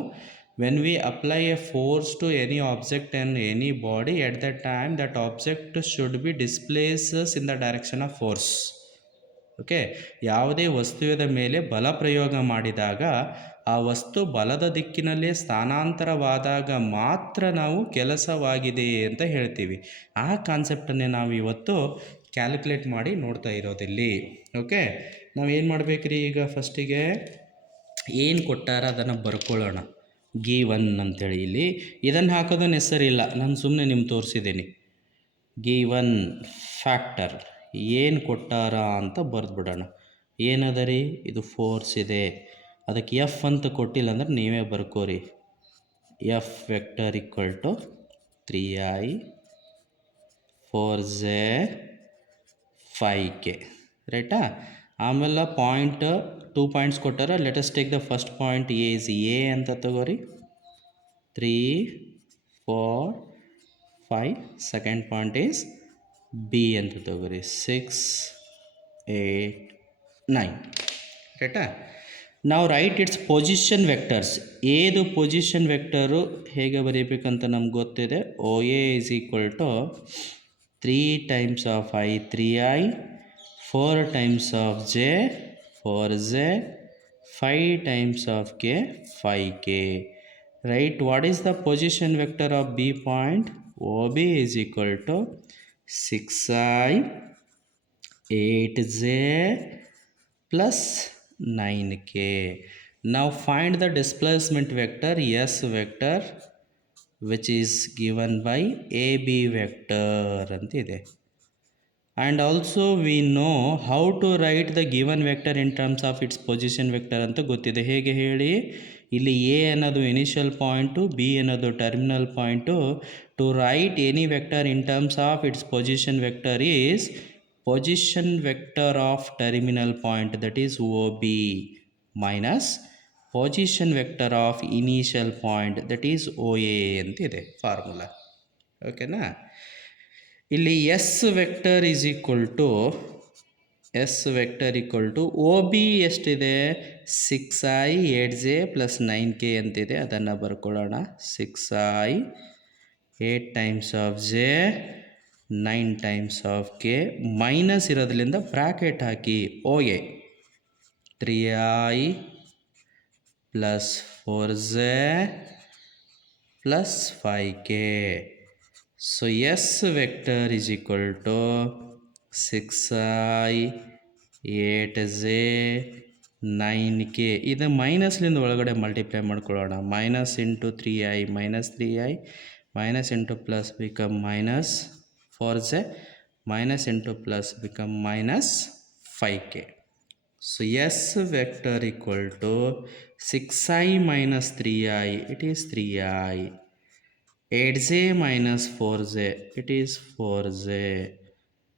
when we apply a force to any object and any body at the time that object should be displaces in the direction of force. Okay, ಯಾವುದೇ ವಸ್ತುವಿನ ಮೇಲೆ ಬಲ ಪ್ರಯೋಗ ಮಾಡಿದಾಗ ಆ ವಸ್ತು ಬಲದ ದಿಕ್ಕಿನಲ್ಲಿ ಸ್ಥಾನಾಂತರವಾದಾಗ ಮಾತ್ರ ನಾವು ಕೆಲಸವಾಗಿದೆ ಅಂತ ಹೇಳ್ತೀವಿ. ಆ ಕಾನ್ಸೆಪ್ಟನ್ನೇ ನಾವು ಇವತ್ತು ಕ್ಯಾಲ್ಕುಲೇಟ್ ಮಾಡಿ ನೋಡ್ತಾ ಇರೋದಿಲ್ಲಿ. ಓಕೆ, ನಾವು ಏನು ಮಾಡ್ಬೇಕ್ರಿ ಈಗ ಫಸ್ಟಿಗೆ ಏನು ಕೊಟ್ಟಾರ ಅದನ್ನು ಬರ್ಕೊಳ್ಳೋಣ. ಗಿವನ್ ಅಂತೇಳಿ ಇಲ್ಲಿ ಇದನ್ನು ಹಾಕೋದು ನೆಸರಿಲ್ಲ, ನಾನು ಸುಮ್ಮನೆ ನಿಮ್ಗೆ ತೋರಿಸಿದ್ದೀನಿ. ಗಿವನ್ ಫ್ಯಾಕ್ಟರ್ ಏನು ಕೊಟ್ಟಾರ ಅಂತ ಬರೆದ್ಬಿಡೋಣ. ಏನದ ರೀ, ಇದು ಫೋರ್ಸ್ ಇದೆ, ಅದಕ್ಕೆ ಎಫ್ ಅಂತ ಕೊಟ್ಟಿಲ್ಲ ಅಂದ್ರೆ ನೀವೇ ಬರ್ಕೋರಿ. F vector equal to 3i 4j 5k ರೈಟಾ. ಆಮೇಲೆ ಪಾಯಿಂಟ್ 2 ಪಾಯಿಂಟ್ಸ್ ಕೊಟ್ಟಾರ. Let's take the first point is A ಅಂತ ತಗೋರಿ, 3 4 5. ಸೆಕೆಂಡ್ ಪಾಯಿಂಟ್ ಈಸ್ ಬಿ ಅಂತ ತಗೋರಿ, 6 8 9 ರೈಟಾ. ನಾವು ರೈಟ್ ಇಟ್ಸ್ ಪೊಸಿಷನ್ ವೆಕ್ಟರ್ಸ್. ಏದು ಪೊಸಿಷನ್ ವೆಕ್ಟರು ಹೇಗೆ ಬರೀಬೇಕಂತ ನಮ್ಗೆ ಗೊತ್ತಿದೆ. O A is equal to 3 times of i 3i, 4 times of j 4j, 5 times of k 5k. Right, what is the position vector of B point? OB is equal to 6i 8j plus 9k. Now find the displacement vector S vector which is given by AB vector ಅಂತಿದೆ. And also we know how to write the given vector in terms of its position vector ಅಂತ ಗೊತ್ತಿದೆ. ಹೇಗೆ ಹೇಳಿ, ಇಲ್ಲಿ A ಅನ್ನೋದು initial point, B ಅನ್ನೋದು terminal point. To write any vector in terms of its position vector is position vector of terminal point, that is O B, minus position vector of initial point, that is O A ಅಂತಿದೆ formula. ಓಕೆನಾ. ಇಲ್ಲಿ S vector is equal to O B ಎಷ್ಟಿದೆ, 6i 8j plus 9k ಅಂತಿದೆ. ಅದನ್ನು ಬರ್ಕೊಳ್ಳೋಣ. 6i 8 times of J 9 times of K, minus ಇರೋದ್ರಿಂದ ಬ್ರ್ಯಾಕೆಟ್ ಹಾಕಿ. O A 3i plus 4j plus 5k. So S vector is equal to 6i 8j 9k. ಇದು ಮೈನಸ್ಲಿಂದ ಒಳಗಡೆ ಮಲ್ಟಿಪ್ಲೈ ಮಾಡ್ಕೊಳ್ಳೋಣ. Minus into 3i minus 3i, minus into plus become minus 4j, minus into plus become minus 5k. So S vector equal to 6i minus 3i, it is 3i. 8j minus 4j, it is 4j.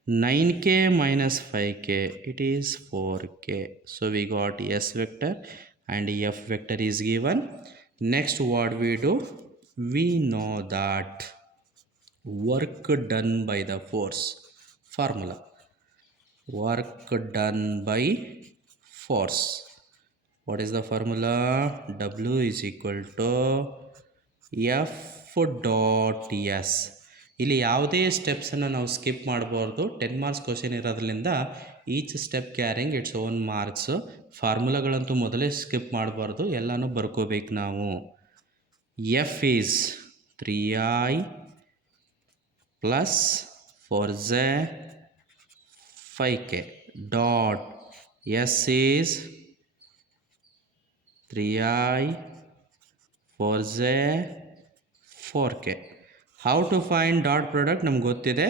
9k minus 5k, it is 4k. So we got S vector and F vector is given. Next what we do, we know that work done by the force formula. Work done by force. What is the formula? W is equal to F dot S. ಇಲ್ಲಿ ಯಾವುದೇ ಸ್ಟೆಪ್ಸನ್ನು ನಾವು skip ಮಾಡಬಾರ್ದು. 10 marks question ಇರೋದ್ರಿಂದ each step carrying it's own marks. ಫಾರ್ಮುಲಾಗಳಂತೂ ಮೊದಲೇ skip ಮಾಡಬಾರ್ದು, ಎಲ್ಲನೂ ಬರ್ಕೋಬೇಕು ನಾವು. F is 3i plus 4j 5k dot S is 3i 4j 4k. How to find dot product ನಮ್ಗೆ ಗೊತ್ತಿದೆ.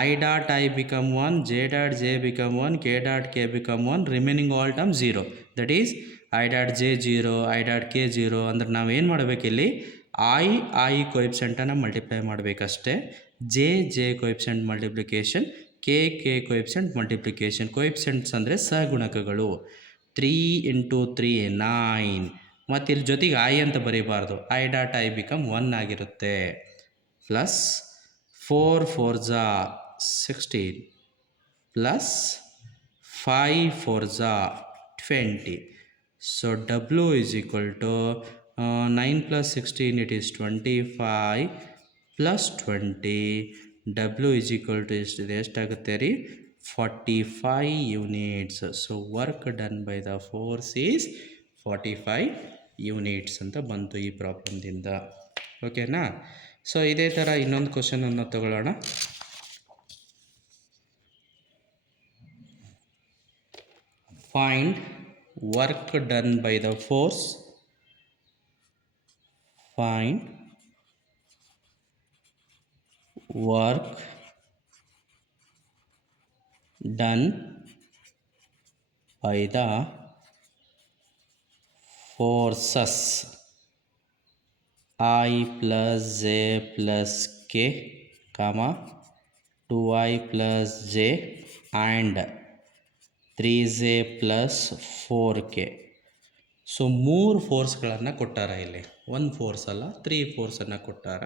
I dot I become 1, J dot J become 1, K dot K become 1, remaining all term 0. That is I dot J 0, I dot K 0. ಅಂದ್ರೆ ನಾವು ಏನು ಮಾಡಬೇಕಿಲ್ಲಿ, I ಕೊಯಿಪ್ಸೆಂಟನ್ನು multiply ಮಾಡಬೇಕಷ್ಟೇ. J coefficient multiplication, K coefficient multiplication. Coefficients ಅಂದರೆ ಸಹಗುಣಕಗಳು. 3 ಇಂಟು 3 9. ಮತ್ತು ಇಲ್ಲಿ ಜೊತೆಗೆ ಐ ಅಂತ ಬರೀಬಾರ್ದು. ಐ ಡಾಟ್ ಐ ಬಿಕಮ್ 1 ಆಗಿರುತ್ತೆ. Plus 4 4 16 plus 5 4 20. So W is equal to 9 ಪ್ಲಸ್ 16 it is 25 plus 20. W is equal to ಎಷ್ಟಾಗುತ್ತೆ ರೀ, 45 units. So work done by the force is 45 units ಅಂತ ಬಂತು ಈ ಪ್ರಾಬ್ಲಮ್ದಿಂದ. ಓಕೆನಾ? ಸೊ ಇದೇ ಥರ ಇನ್ನೊಂದು ಕ್ವಶನನ್ನು ತಗೊಳ್ಳೋಣ. Find work done by the force. Find work done by the forces I plus j plus k, comma 2i plus j and 3j plus 4k. So 3 ಫೋರ್ಸ್ಗಳನ್ನು ಕೊಟ್ಟಾರ ಇಲ್ಲಿ. 1 ಫೋರ್ಸ್ ಅಲ್ಲ, 3 ಫೋರ್ಸನ್ನು ಕೊಟ್ಟಾರ.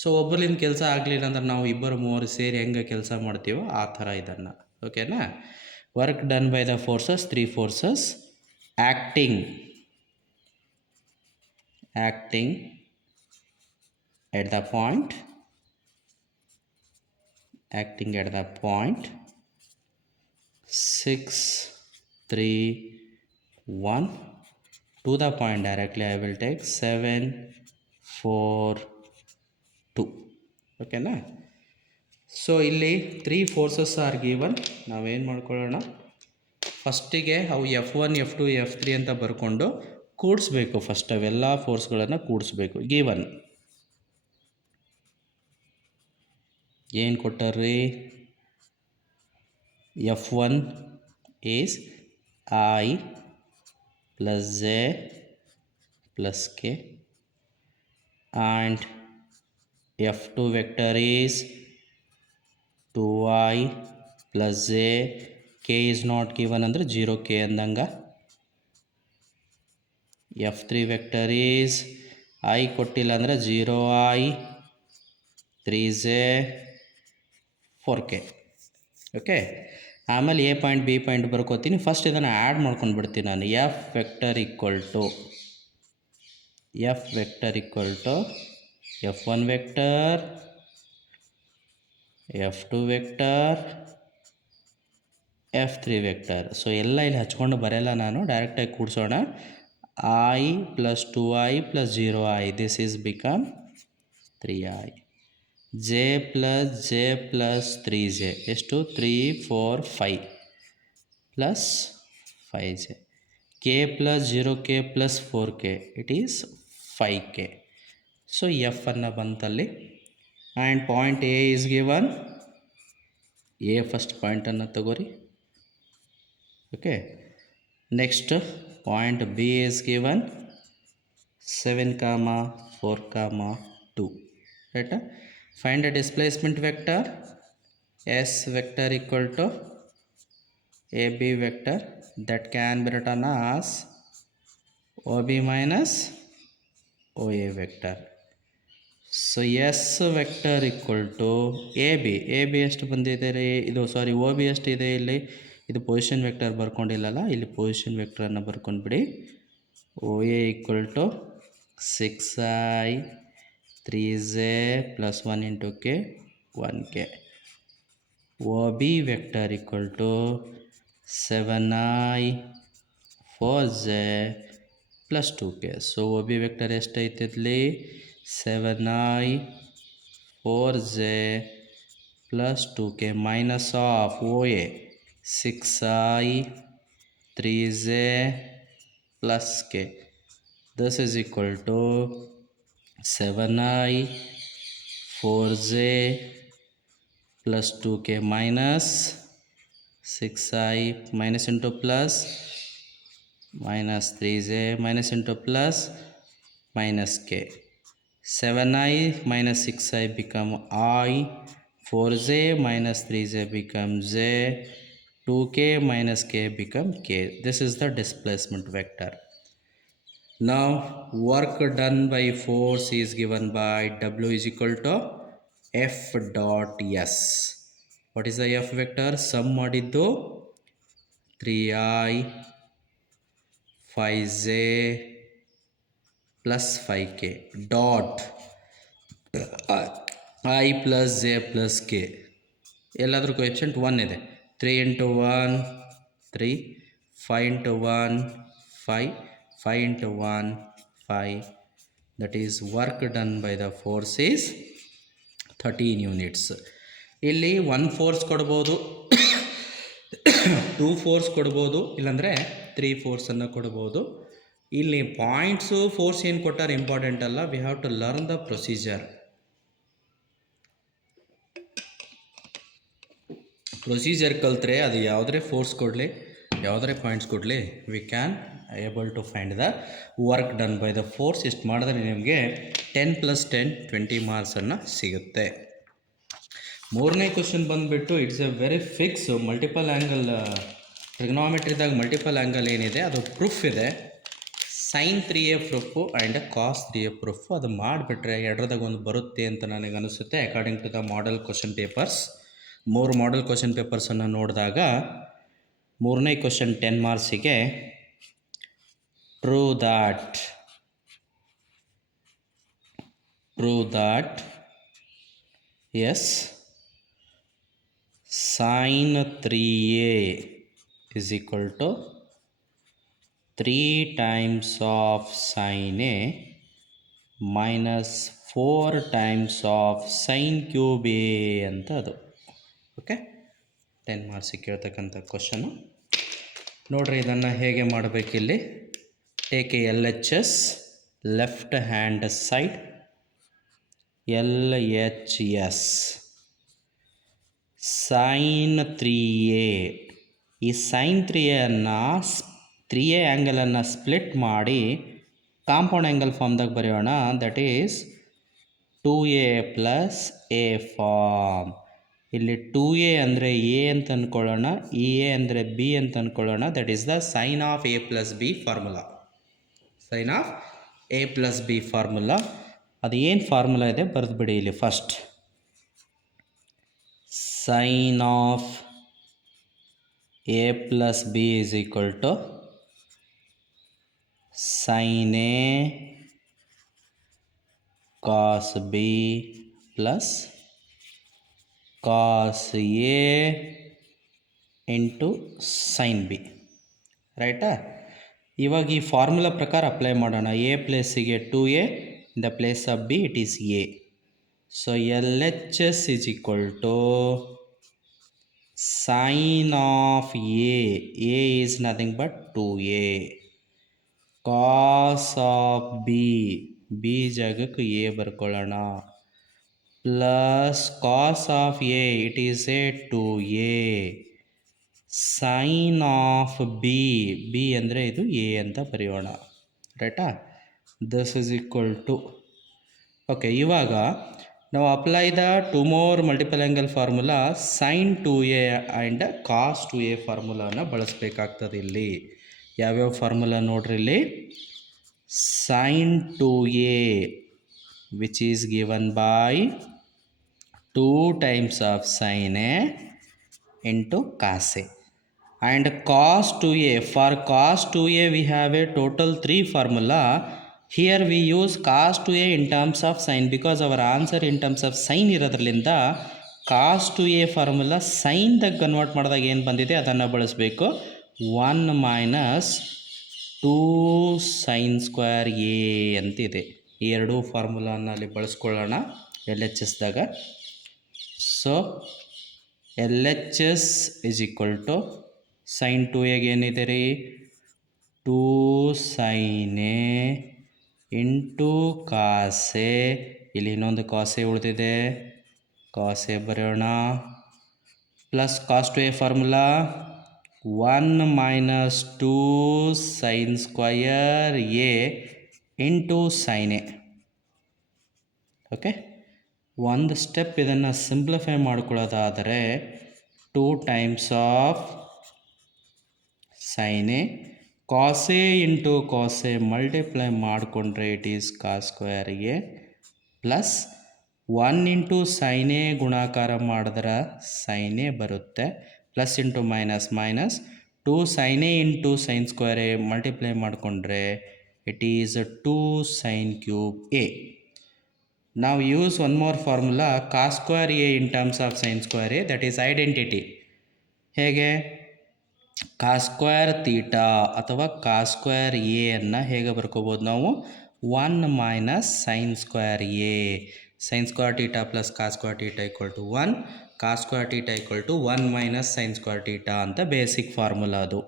ಸೊ ಒಬ್ಬರಿಂದ ಕೆಲಸ ಆಗಲಿಲ್ಲ ಅಂದ್ರೆ ನಾವು ಇಬ್ಬರು ಮೂವರು ಸೇರಿ ಹೆಂಗೆ ಕೆಲಸ ಮಾಡ್ತೀವೋ ಆ ಥರ ಇದನ್ನು. ಓಕೆನಾ? Work done by the forces, 3 forces acting at the point 6, 3, 1 to the point directly I will take 7, 4, 2. ಓಕೆನಾ? ಸೊ ಇಲ್ಲಿ 3 ಫೋರ್ಸಸ್ ಆರ್ ಗಿವನ್. ನಾವೇನು ಮಾಡ್ಕೊಳ್ಳೋಣ, ಫಸ್ಟಿಗೆ ಅವು F1, F2, F3 ಅಂತ ಬರ್ಕೊಂಡು ಕೂಡಿಸ್ಬೇಕು. ಫಸ್ಟ್ ಅವೆಲ್ಲ ಫೋರ್ಸ್ಗಳನ್ನು ಕೂಡಿಸ್ಬೇಕು. ಗಿವನ್ ಏನು ಕೊಟ್ಟಾರ್ರಿ? F1 is I plus j plus k and F2 vector is 2i plus j, k is not given ಅಂದರೆ 0k ಅಂದಂಗ. F3 vector is I ಕೊಟ್ಟಿಲ್ಲ ಅಂದರೆ 0i 3j 4k. ಓಕೆ, ಆಮೇಲೆ ಎ ಪಾಯಿಂಟ್ ಬಿ ಪಾಯಿಂಟ್ ಬರ್ಕೋತೀನಿ. ಫಸ್ಟ್ ಇದನ್ನು add ಮಾಡ್ಕೊಂಡು ಬಿಡ್ತೀನಿ ನಾನು. F vector equal to F1 vector, F2 vector, F3 vector. So ಎಲ್ಲ ಇಲ್ಲಿ ಹಚ್ಕೊಂಡು ಬರೆಯಲ್ಲ ನಾನು, ಡೈರೆಕ್ಟಾಗಿ ಕೂಡಿಸೋಣ. I plus 2i plus 0i, this is become 3i. j plus 3j ಎಷ್ಟು? 3, 4, 5 plus 5j. k plus 0k plus 4k, it is 5k. So F ಅನ್ನು ಬಂತಲ್ಲಿ. And point A is given. A first ಪಾಯಿಂಟನ್ನು ತಗೋರಿ. Okay, next point B is given 7, 4, 2. ರೈಟಾ? Find a displacement vector. S vector equal to AB vector that can be written as OB minus OA vector. So S vector equal to AB. AB ಎಷ್ಟು ಬಂದಿದೆ ರೀ? ಇದು ಸಾರಿ OB ಎಷ್ಟಿದೆ ಇಲ್ಲಿ? ಇದು position vector ಬರ್ಕೊಂಡಿಲ್ಲಲ್ಲ, ಇಲ್ಲಿ ಪೊಸಿಷನ್ ವೆಕ್ಟರನ್ನು ಬರ್ಕೊಂಡ್ಬಿಡಿ. OA equal to 6i 3j plus 1 into k 1k. OB vector equal to 7i 4j plus 2k. So OB vector ಎಷ್ಟೈತಿದ್ಲಿ? 7i 4j plus 2k minus of OA 6i 3j plus k. This is equal to 7i 4j plus 2k minus 6i minus into plus minus 3j minus into plus minus k. 7i minus 6i become I, 4j minus 3j become j, 2k minus k become k. This is the displacement vector. Now work done by force is given by W is equal to F dot S. What is the F vector? Sum ಮಾಡಿದ್ದು 3i 5j plus 5k dot I plus j plus k. ಎಲ್ಲಾದರೂ ಕೋಎಫಿಷಿಯಂಟ್ 1 ಇದೆ. 3 into 1 3, 5 into 1 5, 5 into 1 5. That is work done by the force is 13 units. ಇಲ್ಲಿ 1 ಫೋರ್ಸ್ ಕೊಡ್ಬೋದು, 2 ಫೋರ್ಸ್ ಕೊಡ್ಬೋದು, ಇಲ್ಲಾಂದರೆ 3 ಫೋರ್ಸನ್ನು ಕೊಡ್ಬೋದು. ಇಲ್ಲಿ ಪಾಯಿಂಟ್ಸು ಫೋರ್ಸ್ ಏನು ಕೊಟ್ಟಾರೆ ಇಂಪಾರ್ಟೆಂಟ್ ಅಲ್ಲ. We have to learn the procedure. Procedure ಕಲ್ತ್ರೆ ಅದು ಯಾವುದೇ ಫೋರ್ಸ್ ಕೊಡಲಿ, ಯಾವುದೇ ಪಾಯಿಂಟ್ಸ್ ಕೊಡಲಿ, we can able to find the work done by the force. ಇಷ್ಟು ಮಾಡಿದ್ರೆ ನಿಮಗೆ 10 + 10 20 ಮಾರ್ಕ್ಸನ್ನು ಸಿಗುತ್ತೆ. ಮೂರನೇ ಕ್ವಶನ್ ಬಂದುಬಿಟ್ಟು it's a very fix multiple angle. ಟ್ರಿಗ್ನಾಮೆಟ್ರಿದಾಗ ಮಲ್ಟಿಪಲ್ ಆ್ಯಂಗಲ್ ಏನಿದೆ ಅದು ಪ್ರೂಫ್ ಇದೆ. sin 3a proof and cos 3a proof. ಅದು ಮಾಡಿಬಿಟ್ರೆ ಎರಡರದಾಗ ಒಂದು ಬರುತ್ತೆ ಅಂತ ನನಗೆ ಅನಿಸುತ್ತೆ according to the model question papers. 3 model question ಪೇಪರ್ಸನ್ನು ನೋಡಿದಾಗ ಮೂರನೇ ಕ್ವಶನ್ 10 ಮಾರ್ಕ್ಸಿಗೆ prove that S sin 3a is equal to 3 times of sin a minus 4 times of sin cube a ಅಂತ ಅದು. ಓಕೆ, 10 ಮಾರ್ಕ್ಸಿಗೆ ಕೇಳ್ತಕ್ಕಂಥ ಕ್ವಶನು. ನೋಡ್ರಿ ಇದನ್ನು ಹೇಗೆ ಮಾಡಬೇಕಿಲ್ಲಿ. Take a LHS left hand side, LHS sin 3a. ಈ sin 3a 3a ಆ್ಯಂಗಲನ್ನು ಸ್ಪ್ಲಿಟ್ ಮಾಡಿ ಕಾಂಪೌಂಡ್ ಆ್ಯಂಗಲ್ ಫಾರ್ಮ್ದಾಗ ಬರೆಯೋಣ. That is 2a + a form. ಇಲ್ಲಿ 2a ಅಂದರೆ a ಅಂತ ಅಂದ್ಕೊಳ್ಳೋಣ, ಈ a ಅಂದರೆ b ಅಂತ ಅಂದ್ಕೊಳ್ಳೋಣ. That is the sine of a + b formula. Sine of a + b formula. ಅದು ಏನು ಫಾರ್ಮುಲಾ ಇದೆ ಬರೆದುಬಿಡಿ ಇಲ್ಲಿ first. Sine of a + b is equal to sin a cos b plus cos a into sin b. ರೈಟಾ? ಇವಾಗ ಈ ಫಾರ್ಮುಲಾ ಪ್ರಕಾರ ಅಪ್ಲೈ ಮಾಡೋಣ. a ಪ್ಲೇಸಿಗೆ 2a, in the place of b it is a. So LHS is equal to sin of a is nothing but 2a, cos of b ಜಾಗಕ್ಕೆ a ಬರ್ಕೊಳ್ಳೋಣ, plus cos of a it is a 2a, sin of b ಅಂದರೆ ಇದು a ಅಂತ ಬರೆಯೋಣ. ರೈಟಾ? This is equal to. Okay, ಇವಾಗ ನಾವು apply the 2 more multiple angle formula. sin 2a and cos 2a ಫಾರ್ಮುಲಾನ ಬಳಸಬೇಕಾಗ್ತದೆ. ಇಲ್ಲಿ ಯಾವ್ಯಾವ ಫಾರ್ಮುಲಾ ನೋಡ್ರಿ. ಇಲ್ಲಿ sin 2a which is given by 2 times of sin a into cos a, and cos 2a. For cos 2a we have a total 3 formula. Here we use cos 2a in terms of sin because our answer in terms of sin ಇರೋದ್ರಲ್ಲಿಂದ cos 2a formula ಸೈನ್ದಾಗ convert ಮಾಡಿದಾಗ ಏನು ಬಂದಿದೆ ಅದನ್ನು ಬಳಸಬೇಕು. 1 minus 2 sin square a ಅಂತಿದೆ. ಈ ಎರಡೂ ಫಾರ್ಮುಲಾನ ಅಲ್ಲಿ ಬಳಸ್ಕೊಳ್ಳೋಣ LHSದಾಗ. So LHS is equal to sin 2a ಏನಿದೆ ರೀ 2 sin a into cos a. ಇಲ್ಲಿ ಇನ್ನೊಂದು cos a ಉಳಿದಿದೆ, cos a ಬರೆಯೋಣ, plus cos 2a formula 1 minus 2 sin square a into sin a. Okay, ಒಂದು ಸ್ಟೆಪ್ ಇದನ್ನು ಸಿಂಪ್ಲಿಫೈ ಮಾಡ್ಕೊಳ್ಳೋದಾದರೆ 2 times of sin a, cos a into cos a multiply ಮಾಡಿಕೊಂಡ್ರೆ it is cos square a, plus 1 into sin a ಗುಣಾಕಾರ ಮಾಡಿದ್ರೆ sin a ಬರುತ್ತೆ, plus into minus minus 2 sin a into sin square a multiply ಮಾಡಿಕೊಂಡ್ರೆ it is 2 sin cube a. ನಾವು use one more formula cos square a in terms of sin square a, that is identity. ಹೇಗೆ cos square theta ಅಥವಾ cos square a ಅನ್ನು ಹೇಗೆ ಬರ್ಕೋಬೋದು ನಾವು 1 minus sin square a. Sin square theta plus cos square theta equal to 1. Cos square theta equal to 1 minus sin square theta ಅಂತ basic formula ಅದು.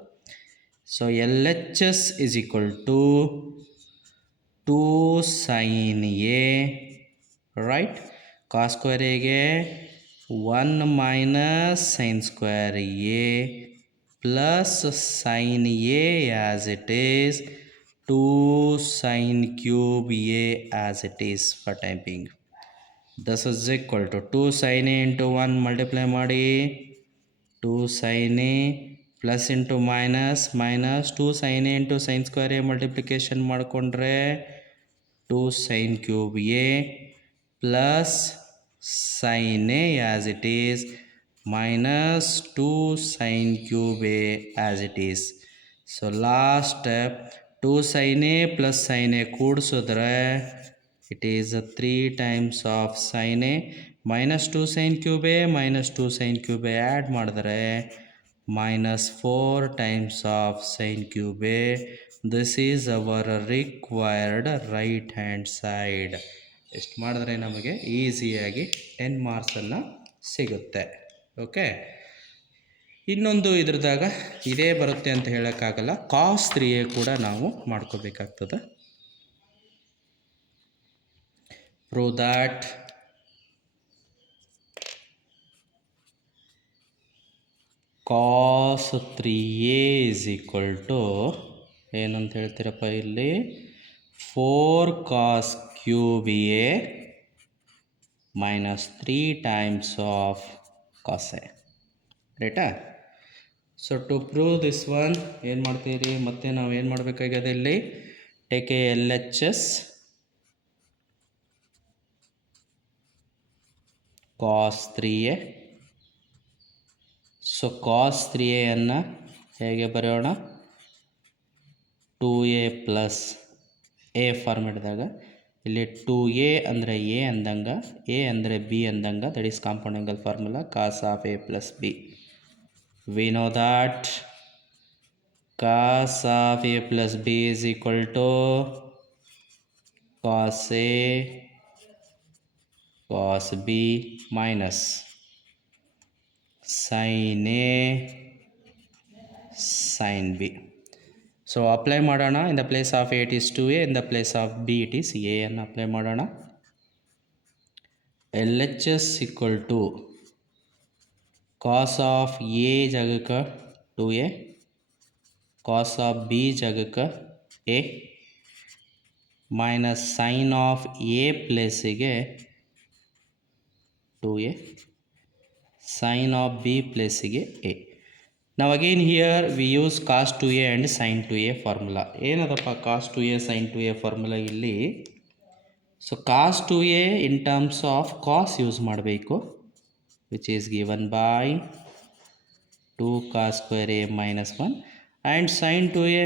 So L H S is equal to 2 sin a, right. Cos square ಎಗೆ 1 minus sine square A plus sine A as it is 2 sin cube a as it is for time being. This is equal to 2 sin a into 1 multiply ಮಾಡಿ 2 sin a plus into minus 2 sin a into sin square a multiplication ಮಾಡಿಕೊಂಡ್ರೆ 2 sin cube a plus sin a as it is minus 2 sin cube a as it is. So last step 2 sin a plus sin a ಕೂಡಿಸಿದ್ರೆ it is 3 times of sin a minus 2 sin cube a minus 2 sin cube a add ಮಾಡಿದ್ರೆ minus 4 times of sin cube a. This is our required right hand side. ಎಷ್ಟು ಮಾಡಿದ್ರೆ ನಮಗೆ ಈಸಿಯಾಗಿ 10 ಮಾರ್ಕ್ಸನ್ನು ಸಿಗುತ್ತೆ. ಓಕೆ, ಇನ್ನೊಂದು ಇದ್ರದಾಗ ಇದೇ ಬರುತ್ತೆ ಅಂತ ಹೇಳೋಕ್ಕಾಗಲ್ಲ. ಕಾಸ್ 3a ಕೂಡ ನಾವು ಮಾಡ್ಕೋಬೇಕಾಗ್ತದೆ. Prove that cos 3a is equal to ಏನಂತ ಹೇಳ್ತೀರಪ್ಪ ಇಲ್ಲಿ 4 cos cube a minus 3 times of cos a. ರೈಟಾ? So to prove this one ಏನು ಮಾಡ್ತೀರಿ, ಮತ್ತೆ ನಾವು ಏನು ಮಾಡಬೇಕಾಗಿದೆ ಇಲ್ಲಿ take L H H cos ಕಾಸ್ 3a. ಸೊ ಕಾಸ್ 3a ಅನ್ನು ಹೇಗೆ ಬರೆಯೋಣ, 2a ಪ್ಲಸ್ ಎ ಫಾರ್ಮೆಟ್ದಾಗ ಇಲ್ಲಿ 2a ಅಂದರೆ ಎ ಅಂದಂಗೆ, ಎ ಅಂದರೆ ಬಿ ಅಂದಂಗೆ, that is compound angle formula cos of A plus B. We know that cos of a plus b is equal to cos a cos b minus sin a sin b. So apply ಮಾಡೋಣ. In the place of a it is 2a, in the place of b it is a ಅನ್ನು ಅಪ್ಲೈ ಮಾಡೋಣ. LHS equal to cos of a ಜಾಗಕ್ಕೆ 2a, cos of b ಜಾಗಕ್ಕೆ a minus sine of A ಪ್ಲೇಸಿಗೆ 2a, sine of B ಪ್ಲೇಸಿಗೆ a. Now again here we use cos 2a and sin 2a formula. ಏನದಪ್ಪ cos 2a sin 2a formula ಇಲ್ಲಿ? So cos 2a in terms of cos use ಮಾಡಬೇಕು, which is given by 2 cos square a minus 1, and sin 2a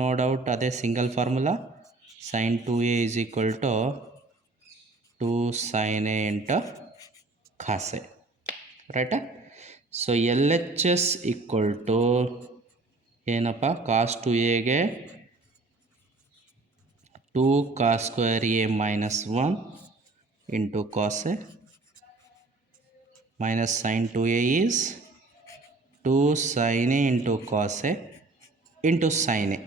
no doubt ಅದೇ single formula, sin 2a is equal to 2 sin a into cos a. ರೈಟಾ? So L H S equal to ಏನಪ್ಪ, cos 2aಗೆ 2 cos square a minus 1 into cos a minus sin 2a is 2 sin a into cos a into sin a.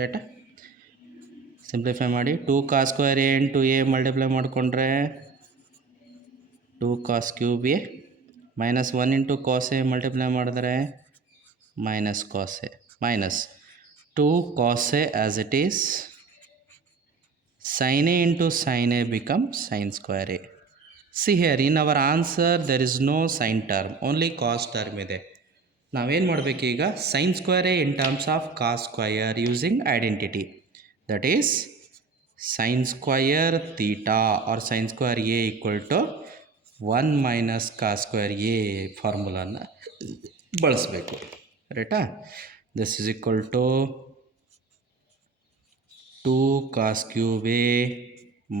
ರೈಟಾ? ಸಿಂಪ್ಲಿಫೈ ಮಾಡಿ 2 cos square a into a multiply ಮಾಡಿಕೊಂಡ್ರೆ 2 cos cube a minus 1 into cos a multiply ಮಾಡಿದ್ರೆ minus cos a minus 2 cos a as it is, sin a into sin a becomes sin square a. See here in our answer there is no sin term, only cos term ಇದೆ. ನಾವೇನು ಮಾಡಬೇಕು ಈಗ, sin square a in terms of cos square using identity, that is sin square theta or sin square a equal to 1 minus cos square a ಫಾರ್ಮುಲಾನ ಬಳಸಬೇಕು. ರೈಟಾ? This is equal to 2 cos cube a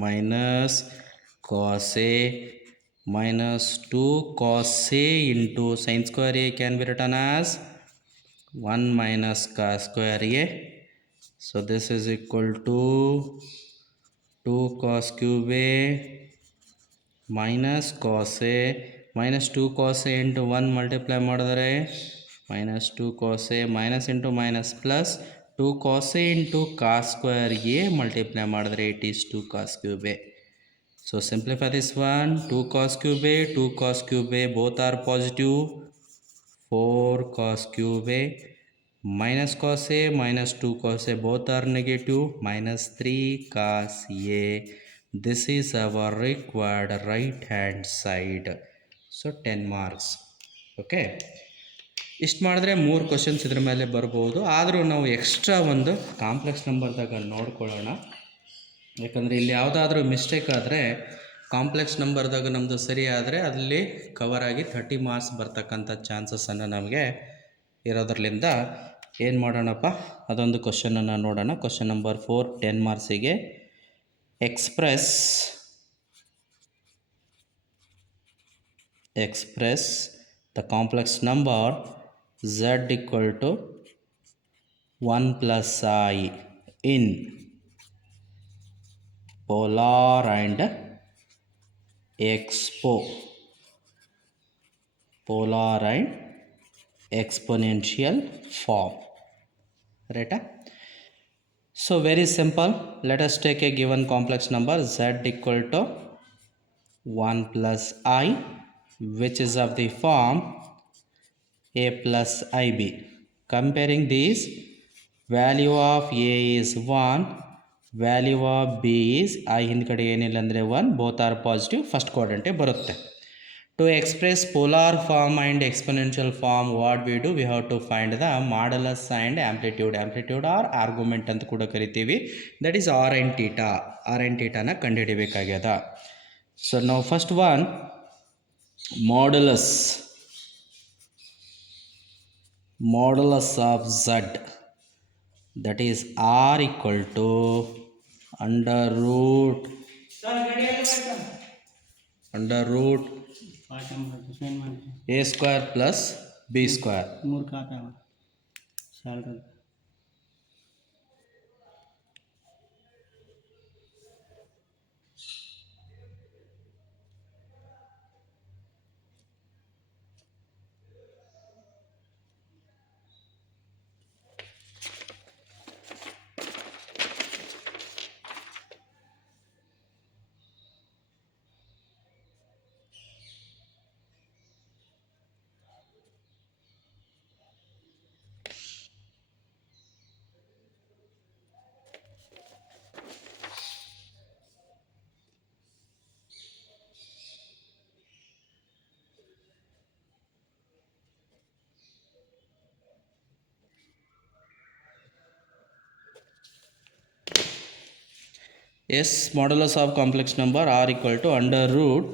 minus cos a minus 2 cos a into sin square a can be written as 1 minus cos square a So this is equal to 2 cos cube A minus cos A minus 2 cos A into 1 multiply ಮಾಡಿದರೆ minus 2 cos A minus into minus plus 2 cos A into cos square A multiply ಮಾಡಿದರೆ it is 2 cos cube A. So simplify this one, 2 cos cube A, 2 cos cube A both are positive, 4 cos cube A minus cos A minus 2 cos A both are negative, minus 3 cos A. This is our required right hand side. So 10 marks. Okay. ಇಷ್ಟು ಮಾಡಿದ್ರೆ 3 ಕ್ವಶನ್ಸ್ ಇದ್ರ ಮೇಲೆ ಬರ್ಬೋದು. ಆದರೂ ನಾವು ಎಕ್ಸ್ಟ್ರಾ ಒಂದು ಕಾಂಪ್ಲೆಕ್ಸ್ ನಂಬರ್ದಾಗ ನೋಡ್ಕೊಳ್ಳೋಣ. ಯಾಕಂದರೆ ಇಲ್ಲಿ ಯಾವುದಾದ್ರೂ ಮಿಸ್ಟೇಕ್ ಆದರೆ ಕಾಂಪ್ಲೆಕ್ಸ್ ನಂಬರ್ದಾಗ ನಮ್ಮದು ಸರಿ ಆದರೆ ಅಲ್ಲಿ ಕವರ್ ಆಗಿ 30 ಮಾರ್ಕ್ಸ್ ಬರ್ತಕ್ಕಂಥ ಚಾನ್ಸಸ್ಸನ್ನು ನಮಗೆ ಇರೋದ್ರಲ್ಲಿಂದ ಏನು ಮಾಡೋಣಪ್ಪ, ಅದೊಂದು ಕ್ವಶನನ್ನು ನೋಡೋಣ. ಕ್ವಶನ್ ನಂಬರ್ 4 10 ಮಾರ್ಕ್ಸಿಗೆ express the complex number z equal to 1 plus I in polar and exponential form. Right? So very simple. Let us take a given complex number z equal to 1 plus I, which is of the form a plus ib. Comparing these, value of a is 1, value of b is I ಹಿಂದ್ಗಡೆ ಏನಿಲ್ಲ ಅಂದರೆ 1, both are positive, first quadrant ಬರುತ್ತೆ. To express polar form and exponential form, what we do, we have to find the modulus and amplitude. Amplitude or argument ಅಂತ ಕೂಡ ಕರಿತೀವಿ. That is r and theta. r and theta ನ ಕಂಡುಹಿಡಿಯಬೇಕಾಗ್ಯದ. So now first one, modulus of z, that is r equal to under root a square plus b square. Yes, modulus of complex number r equal to under root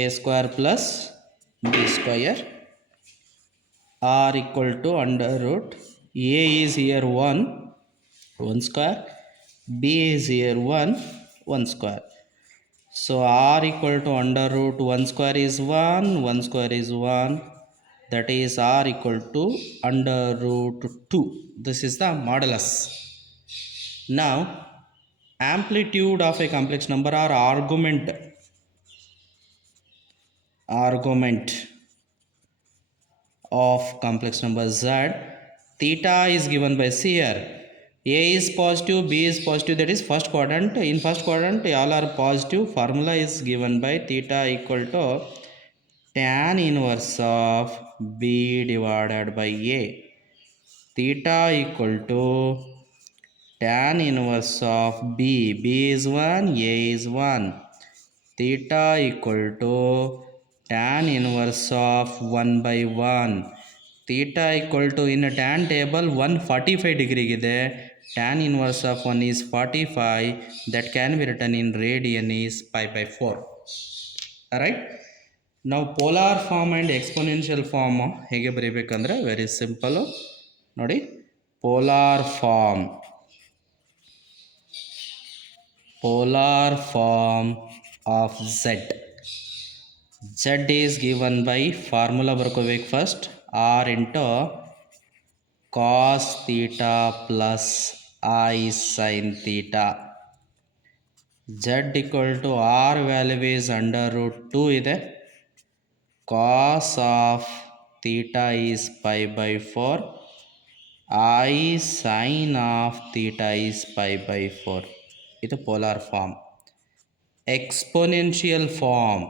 a square plus b square. R equal to under root a is here 1 square, b is here 1 square. So r equal to under root 1 square is 1 square is 1, that is r equal to under root 2. This is the modulus. Now amplitude of a complex number or argument of complex number z, theta is given by c here. A is positive, b is positive, that is first quadrant. In first quadrant all are positive. Formula is given by theta equal to tan inverse of b divided by a. Theta equal to tan inverse of b is 1, a is 1. Theta equal to tan inverse of 1 by 1. Theta equal to, in a tan table 145 degree ಇದೆ, tan inverse of 1 is 45, that can be written in radian is pi by 4. Alright, now polar form and exponential form ಹೇಗೆ ಬರೀಬೇಕಂದ್ರೆ very simple ನೋಡಿ. polar form of z is given by formula ಬರ್ಕೋಬೇಕು. First r into cos theta plus I sin theta. Z equal to R value is under root 2 ಇದೆ. Cos of theta is pi by 4. I sin of theta is pi by 4. ಇದು polar form. Exponential form.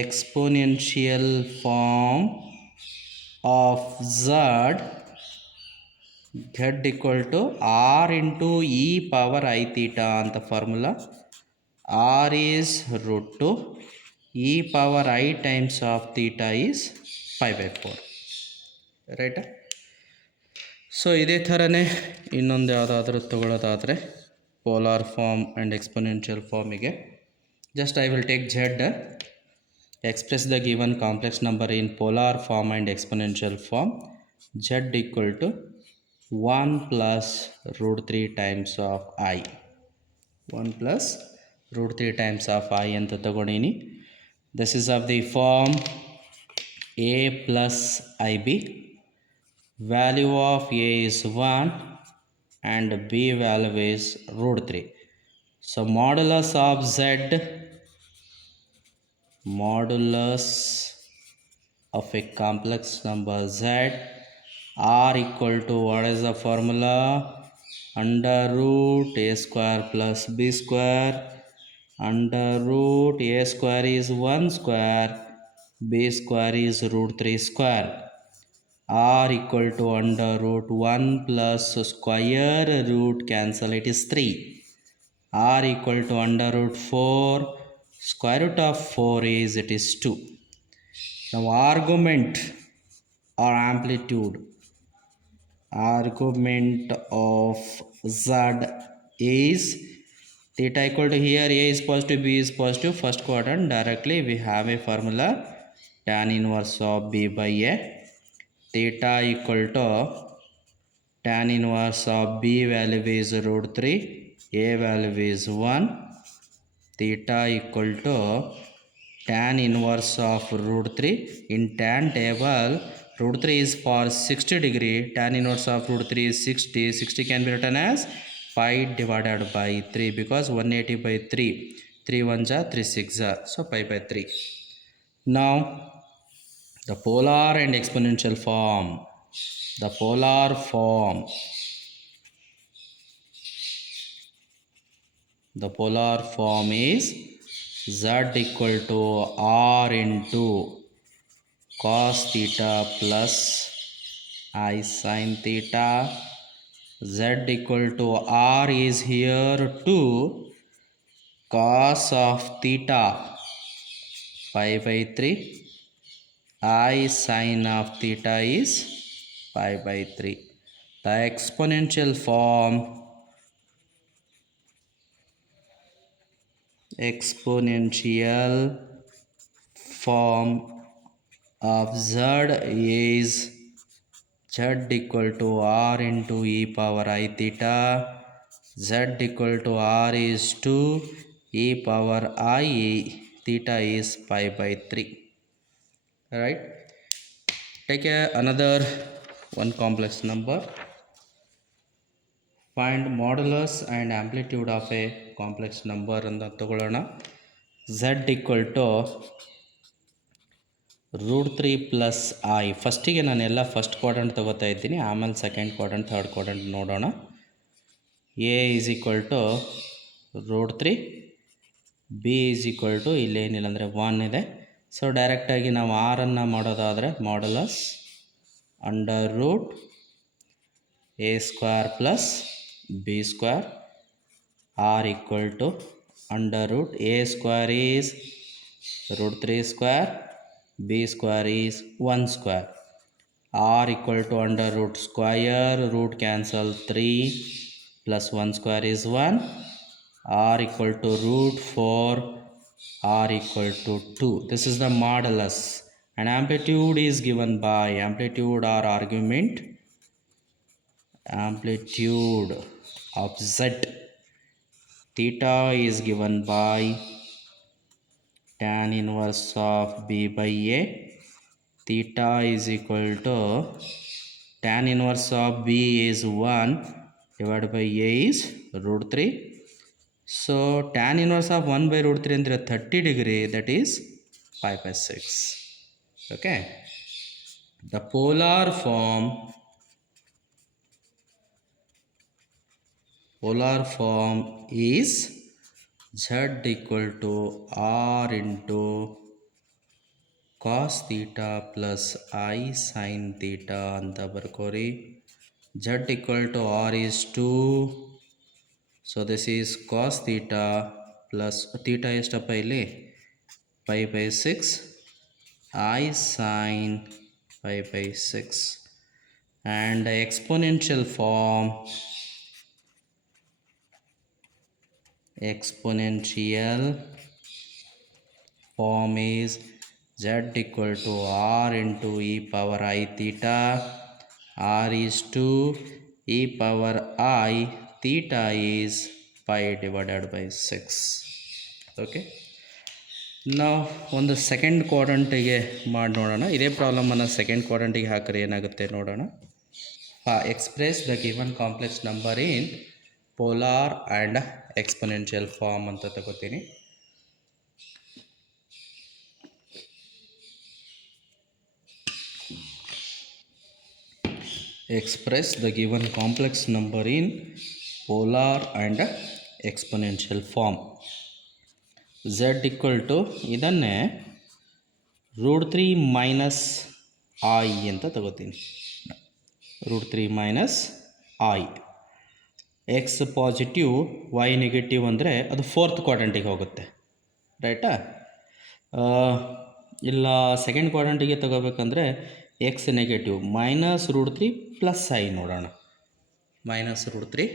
Exponential form of Z equal to R into e power I theta ಅಂತ formula. R is root 2, e power I times of theta is pi by 4. ರೈಟಾ? ಸೊ ಇದೇ ಥರನೇ ಇನ್ನೊಂದು ಯಾವುದಾದ್ರೂ ತಗೊಳ್ಳೋದಾದರೆ polar form and exponential ಫಾರ್ಮಿಗೆ just I will take Z, express the given complex number in polar form and exponential form. Z equal to 1 plus root 3 times of I. 1 plus root 3 times of I ಅಂತ ತಗೊಂಡೀನಿ. This is of the form A plus IB. Value of A is 1 and B value is root 3. So modulus of Z, modulus of a complex number Z, R equal to, what is the formula? Under root A square plus B square. Under root A square is 1 square, B square is root 3 square. R equal to under root 1 plus square root cancel, it is 3. R equal to under root 4, square root of 4 is, it is 2. Now argument or amplitude of Z is theta equal to, here A is positive, B is positive, first quadrant. Directly we have a formula, tan inverse of B by A. Theta equal to tan inverse of B value is root 3, A value is 1. Theta equal to tan inverse of root 3. In tan table, root 3 is for 60 degree. Tan inverse of root 3 is 60. 60 can be written as pi divided by 3 because 180 by 3. 3 1s are 3 6s are. So pi by 3. Now the polar and exponential form. The polar form. The polar form is Z equal to R into cos theta plus I sin theta. Z equal to R is here 2 cos of theta pi by 3. I sin of theta is pi by 3. The exponential form of Z is Z equal to R into e power I theta. Z equal to R is 2 e power I theta is pi by 3. Alright, take another one complex number. Find modulus and amplitude of a complex number ಅಂತ ತಗೊಳ್ಳೋಣ. Z equal to root 3 plus I. ಫಸ್ಟಿಗೆ ನಾನೆಲ್ಲ first quadrant ತಗೋತಾ ಇದ್ದೀನಿ, ಆಮೇಲೆ second quadrant third quadrant ನೋಡೋಣ. A is equal to root 3, B is equal to, ಇಲ್ಲೇನಿಲ್ಲ ಅಂದರೆ 1 ಇದೆ. ಸೊ ಡೈರೆಕ್ಟಾಗಿ ನಾವು ಆರನ್ನು ಮಾಡೋದಾದರೆ modulus under root A square plus B square, R equal to under root A square is root 3 square, B square is 1 square. R equal to under root square, root cancel 3 plus 1 square is 1. R equal to root 4, R equal to 2. This is the modulus. And amplitude is given by amplitude or argument. Amplitude of Z theta is given by tan inverse of B by A theta is equal to tan inverse of b is 1 divided by a is root 3. So tan inverse of 1 by root 3 ಅಂದರೆ 30 degree, that is 5 by 6. Okay, the polar form is z equal to r into cos theta plus I sin theta ಅಂತ ಬರ್ಕೋರಿ. z equal to r is 2, so this is cos theta plus theta ಎಷ್ಟಪ್ಪ ಇಲ್ಲಿ 5 by 6 I sin 5 by 6, and exponential form is z equal to r into e power I theta. R is 2, e power I theta is 5 divided by 6. Okay, ನಾವು ಒಂದು ಸೆಕೆಂಡ್ ಕ್ವಾಡ್ರಂಟಿಗೆ ಮಾಡಿ ನೋಡೋಣ. ಇದೇ ಪ್ರಾಬ್ಲಮನ್ನು ಸೆಕೆಂಡ್ ಕ್ವಾಡ್ರಂಟಿಗೆ ಹಾಕಿದ್ರೆ ಏನಾಗುತ್ತೆ ನೋಡೋಣ. Express the given complex number in polar and exponential form ಅಂತ ತಗೋತೀನಿ. express the given complex number in polar and exponential form. Z equal to ಇದನ್ನೇ ರೂಟ್ 3 ಮೈನಸ್ ಐ ಅಂತ ತಗೋತೀನಿ. Root 3 minus i. X positive Y negative ಅಂದರೆ ಅದು fourth ಕ್ವಾಡ್ರಂಟಿಗೆ ಹೋಗುತ್ತೆ, ರೈಟಾ? ಇಲ್ಲ ಸೆಕೆಂಡ್ ಕ್ವಾಡ್ರಂಟಿಗೆ ತಗೋಬೇಕಂದ್ರೆ X negative minus root 3 plus i ನೋಡೋಣ. Minus root 3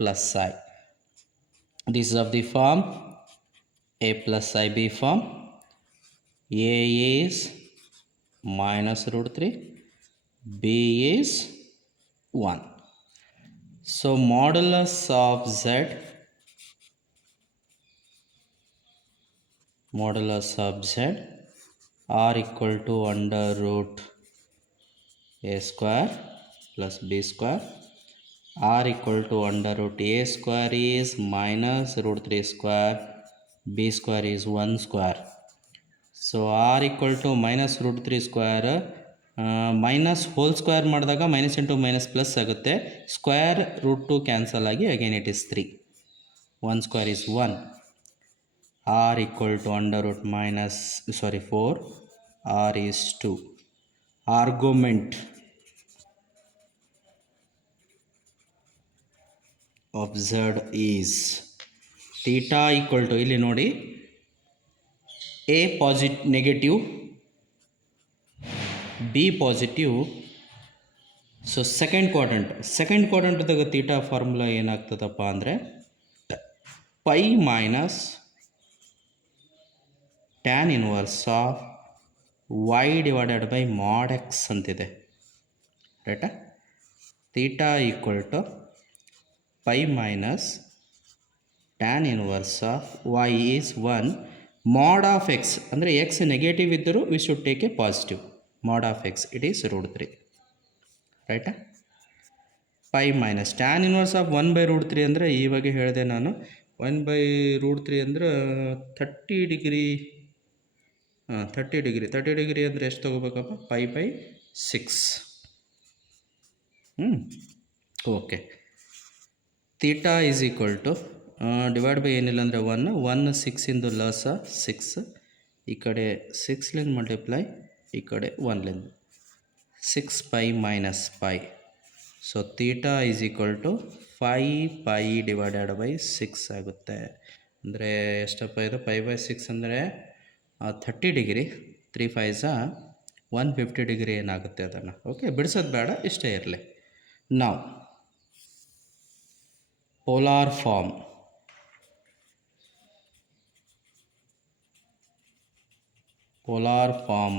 plus i. This of the form a plus I b form. A is minus root 3, b is 1. So modulus of z r equal to under root a square plus b square. R equal to under root a square is minus root 3 square, b square is 1 square. So r equal to minus root 3 square minus whole square ಮಾಡಿದಾಗ minus into minus plus ಆಗುತ್ತೆ. Square root 2 ಕ್ಯಾನ್ಸಲ್ ಆಗಿ again it is 3. 1 square is 1. r equal to under root 4, r is 2. Argument of z is theta equal to, ಇಲ್ಲಿ ನೋಡಿ a negative B positive. So second ಕ್ವಾಡ್ರಂಟ್ದಾಗ theta formula ಏನಾಗ್ತದಪ್ಪ ಅಂದರೆ pi minus tan inverse of Y divided by mod X ಅಂತಿದೆ, ರೈಟಾ? Theta equal to pi minus tan inverse of Y is 1. mod of x ಅಂದರೆ X negative ಇದ್ದರೂ we should take a positive. mod of x it is root 3, ರೈಟಾ? Pi minus tan inverse of 1 by root 3 ಅಂದರೆ ಇವಾಗ ಹೇಳಿದೆ ನಾನು. 1 by root 3 ಅಂದರೆ 30 ಡಿಗ್ರಿ. 30 degree ಅಂದರೆ ಎಷ್ಟು ತೊಗೋಬೇಕಪ್ಪ? Pi by 6. Okay. Theta is equal to divide by ಏನಿಲ್ಲ ಅಂದರೆ 1 6 ಲಾಸ 6, ಈ ಕಡೆ 6 ಮಲ್ಟಿಪ್ಲೈ, ಈ ಕಡೆ 1 6 pi minus pi. So theta is equal to 5 pi divided by 6 ಆಗುತ್ತೆ. ಅಂದರೆ ಎಷ್ಟಪ್ಪ ಇದು? 5 ಬೈ 6 ಅಂದರೆ 30 ಡಿಗ್ರಿ. 3 5 150 ಡಿಗ್ರಿ ಏನಾಗುತ್ತೆ ಅದನ್ನು. ಓಕೆ, ಬಿಡಿಸೋದು ಬೇಡ, ಇಷ್ಟೇ ಇರಲಿ. ನಾವು polar form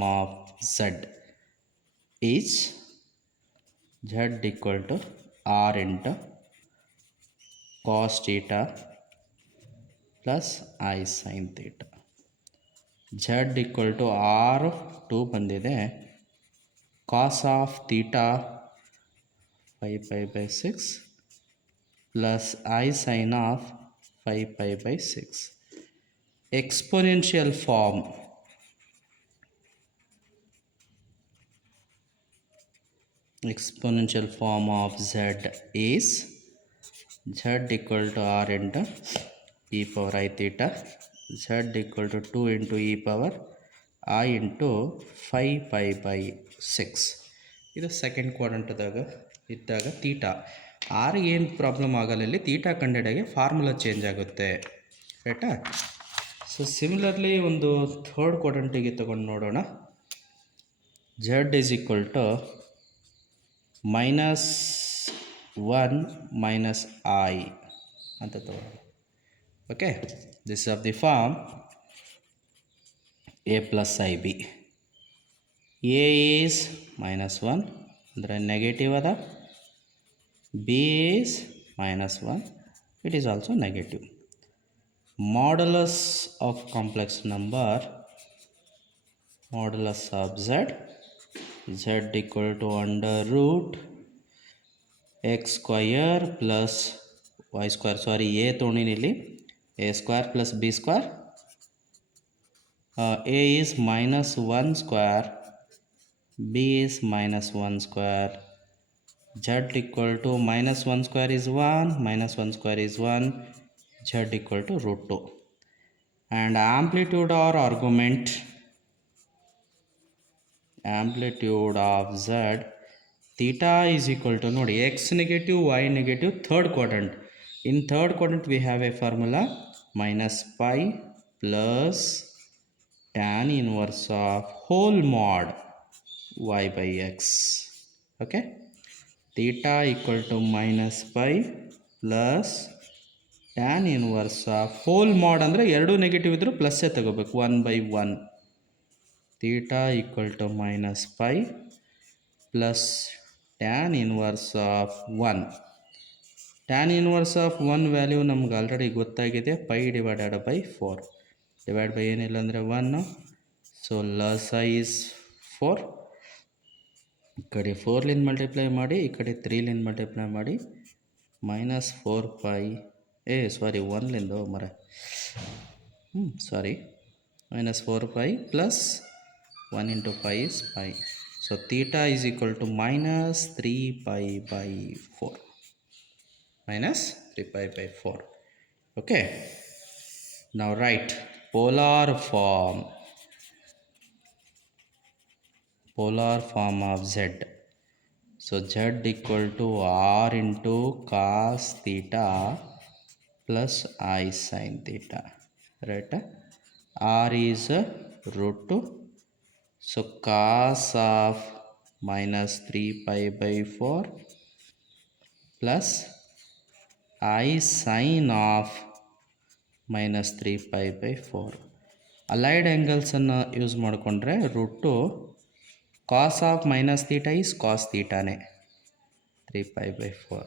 of z is z equal to r into cos theta plus I sin theta. z equal to r 2 ಬಂದಿದೆ, cos of theta 5 pi by 6 plus I sin of 5 pi by 6. Exponential form. Exponential form of z is z equal to r into e power I theta, z equal to 2 into e power I into 5 pi by 6. ಇದು ಸೆಕೆಂಡ್ ಕ್ವಾಡ್ರಂಟ್ದಾಗ ಇದ್ದಾಗ theta R ಏನು ಪ್ರಾಬ್ಲಮ್ ಆಗಲ್ಲ, ಇಲ್ಲಿ ತೀಟಾ ಕಂಡಿಡಿಯಾಗೆ formula change ಆಗುತ್ತೆ, ರೈಟಾ. So similarly ಒಂದು ಥರ್ಡ್ ಕ್ವಾಡ್ರಂಟಿಗೆ ತೊಗೊಂಡು ನೋಡೋಣ. z is equal to -1 minus I ಅಂತ ತಗೊಳ್ಳೋಣ. Okay, this of the form a plus ib. a is -1 ಅಂದರೆ ನೆಗೆಟಿವ್ ಅದ, b is -1, it is also negative. Modulus of complex number, modulus of z, z equal to under root x square plus y square, ಸಾರಿ a ತೊಗೊಂಡಿನಿ ಇಲ್ಲಿ, a square plus b square, a is -1 square, b is -1 square, z equal to -1 square is 1, -1 square is 1, z equal to √2. And amplitude or argument, amplitude of z, theta is equal to, ನೋಡಿ x negative, y negative, third quadrant. In third quadrant we have a formula -pi plus tan inverse of whole mod y by x. Okay, theta equal to -pi plus tan inverse of whole mod ಅಂದರೆ ಎರಡು ನೆಗೆಟಿವ್ ಇದ್ದರೂ ಪ್ಲಸ್ಸೇ ತಗೋಬೇಕು, 1/1. theta equal to -pi plus tan inverse of 1. tan inverse of 1 value ನಮ್ಗೆ already ಗೊತ್ತಾಗಿದೆ, pi divided by 4. Divide by ಏನಿಲ್ಲ ಅಂದರೆ 1. So ಲಸ ಈಸ್ 4. ಈ ಕಡೆ 4ಲಿಂದ ಮಲ್ಟಿಪ್ಲೈ ಮಾಡಿ, ಈ ಕಡೆ 3ಲಿಂದ ಮಲ್ಟಿಪ್ಲೈ ಮಾಡಿ, -4pi, ಸಾರಿ 1ಲಿಂದ ಮರ ಸಾರಿ -4pi plus 1 into pi is pi. So theta is equal to -3pi by 4. -3pi by 4. Okay. Now write polar form. Polar form of z. So z equal to r into cos theta plus I sin theta. Right? R is √2. So cos of -3pi by 4 plus I sin of -3pi by 4. Allied ಆ್ಯಂಗಲ್ಸನ್ನು use ಮಾಡಿಕೊಂಡ್ರೆ √2 cos of -theta is cos thetaನೇ 3pi by 4.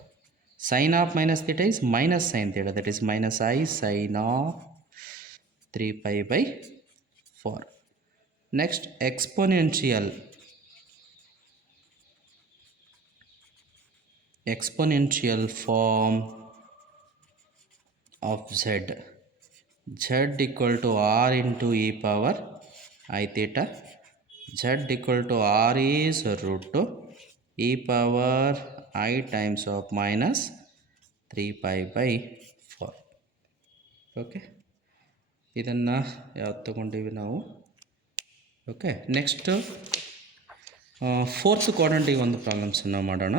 sin of -theta is minus sin theta, that is -I sin of 3pi by 4. Next, exponential form of z. z equal to r into e power I theta. z equal to r is √2 e power I times of -3pi by 4. ಓಕೆ, ಇದನ್ನು ಯಾವ್ದು ತಗೊಂಡಿವಿ ನಾವು. Okay, next fourth ಕ್ವಾಡ್ರಂಟಿಗೆ ಒಂದು ಪ್ರಾಬ್ಲಮ್ಸನ್ನು ಮಾಡೋಣ.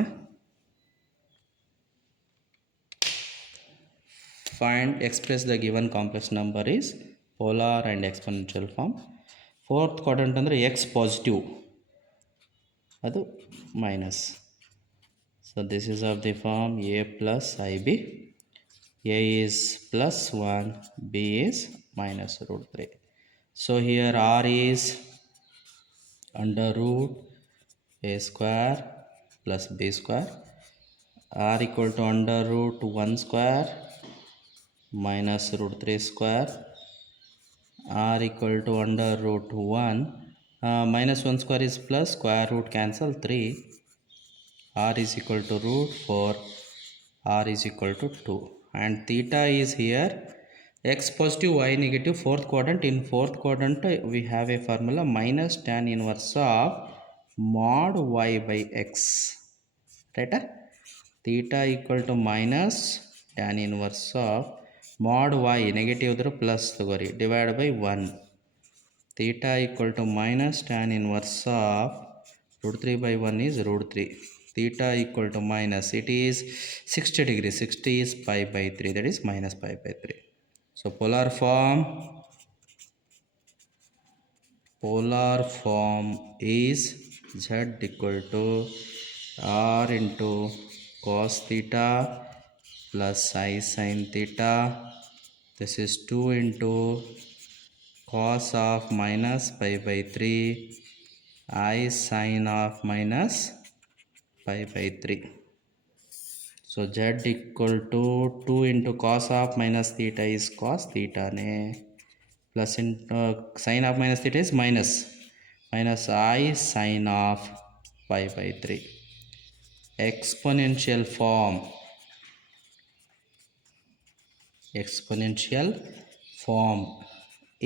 Find express the given complex number is polar and exponential form. Fourth quadrant ಅಂದರೆ X positive, ಅದು minus. So this is of the form a plus ib. a is +1, b is -√3. So here r is under root a square plus b square, r equal to under root 1 square -√3 square, r equal to under root 1 -1 square is plus, square root cancel 3, r is equal to root 4, r is equal to 2, and theta is here x positive y negative fourth quadrant. In fourth quadrant we have a formula minus tan inverse of mod y by x, right? Theta equal to minus tan inverse of mod y negative ಇದ್ರೆ ಪ್ಲಸ್ ತಗೋರಿ divide by 1. Theta equal to minus tan inverse of root 3 by 1 is root 3. Theta equal to minus, it is 60 degrees, 60 is pi by 3, that is minus pi by 3. So polar form is z equal to r into cos theta plus I sin theta. This is 2 into cos of minus pi by 3 I sin of minus pi by 3. So z equal to 2 into cos of minus theta is cos theta ne, plus in sin of minus theta is minus I sin of pi by 3. Exponential form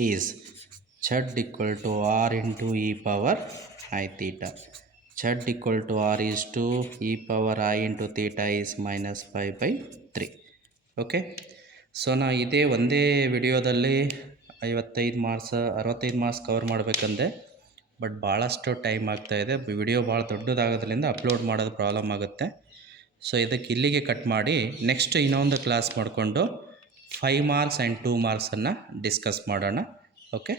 is z equal to r into e power I theta. Z equal to r is 2, e power I into theta is minus 5 by 3. Okay, so ನಾ ಇದೇ ಒಂದೇ ವಿಡಿಯೋದಲ್ಲಿ 65 marks cover ಮಾಡಬೇಕಂದೆ, ಬಟ್ ಭಾಳಷ್ಟು ಟೈಮ್ ಆಗ್ತಾಯಿದೆ. ವಿಡಿಯೋ ಭಾಳ ದೊಡ್ಡದಾಗೋದ್ರಿಂದ ಅಪ್ಲೋಡ್ ಮಾಡೋದು ಪ್ರಾಬ್ಲಮ್ ಆಗುತ್ತೆ. ಸೊ ಇದಕ್ಕೆ ಇಲ್ಲಿಗೆ ಕಟ್ ಮಾಡಿ ನೆಕ್ಸ್ಟ್ ಇನ್ನೊಂದು ಕ್ಲಾಸ್ ಮಾಡಿಕೊಂಡು 5 ಮಾರ್ಕ್ಸ್ ಆ್ಯಂಡ್ 2 ಮಾರ್ಕ್ಸನ್ನು ಡಿಸ್ಕಸ್ ಮಾಡೋಣ. ಓಕೆ.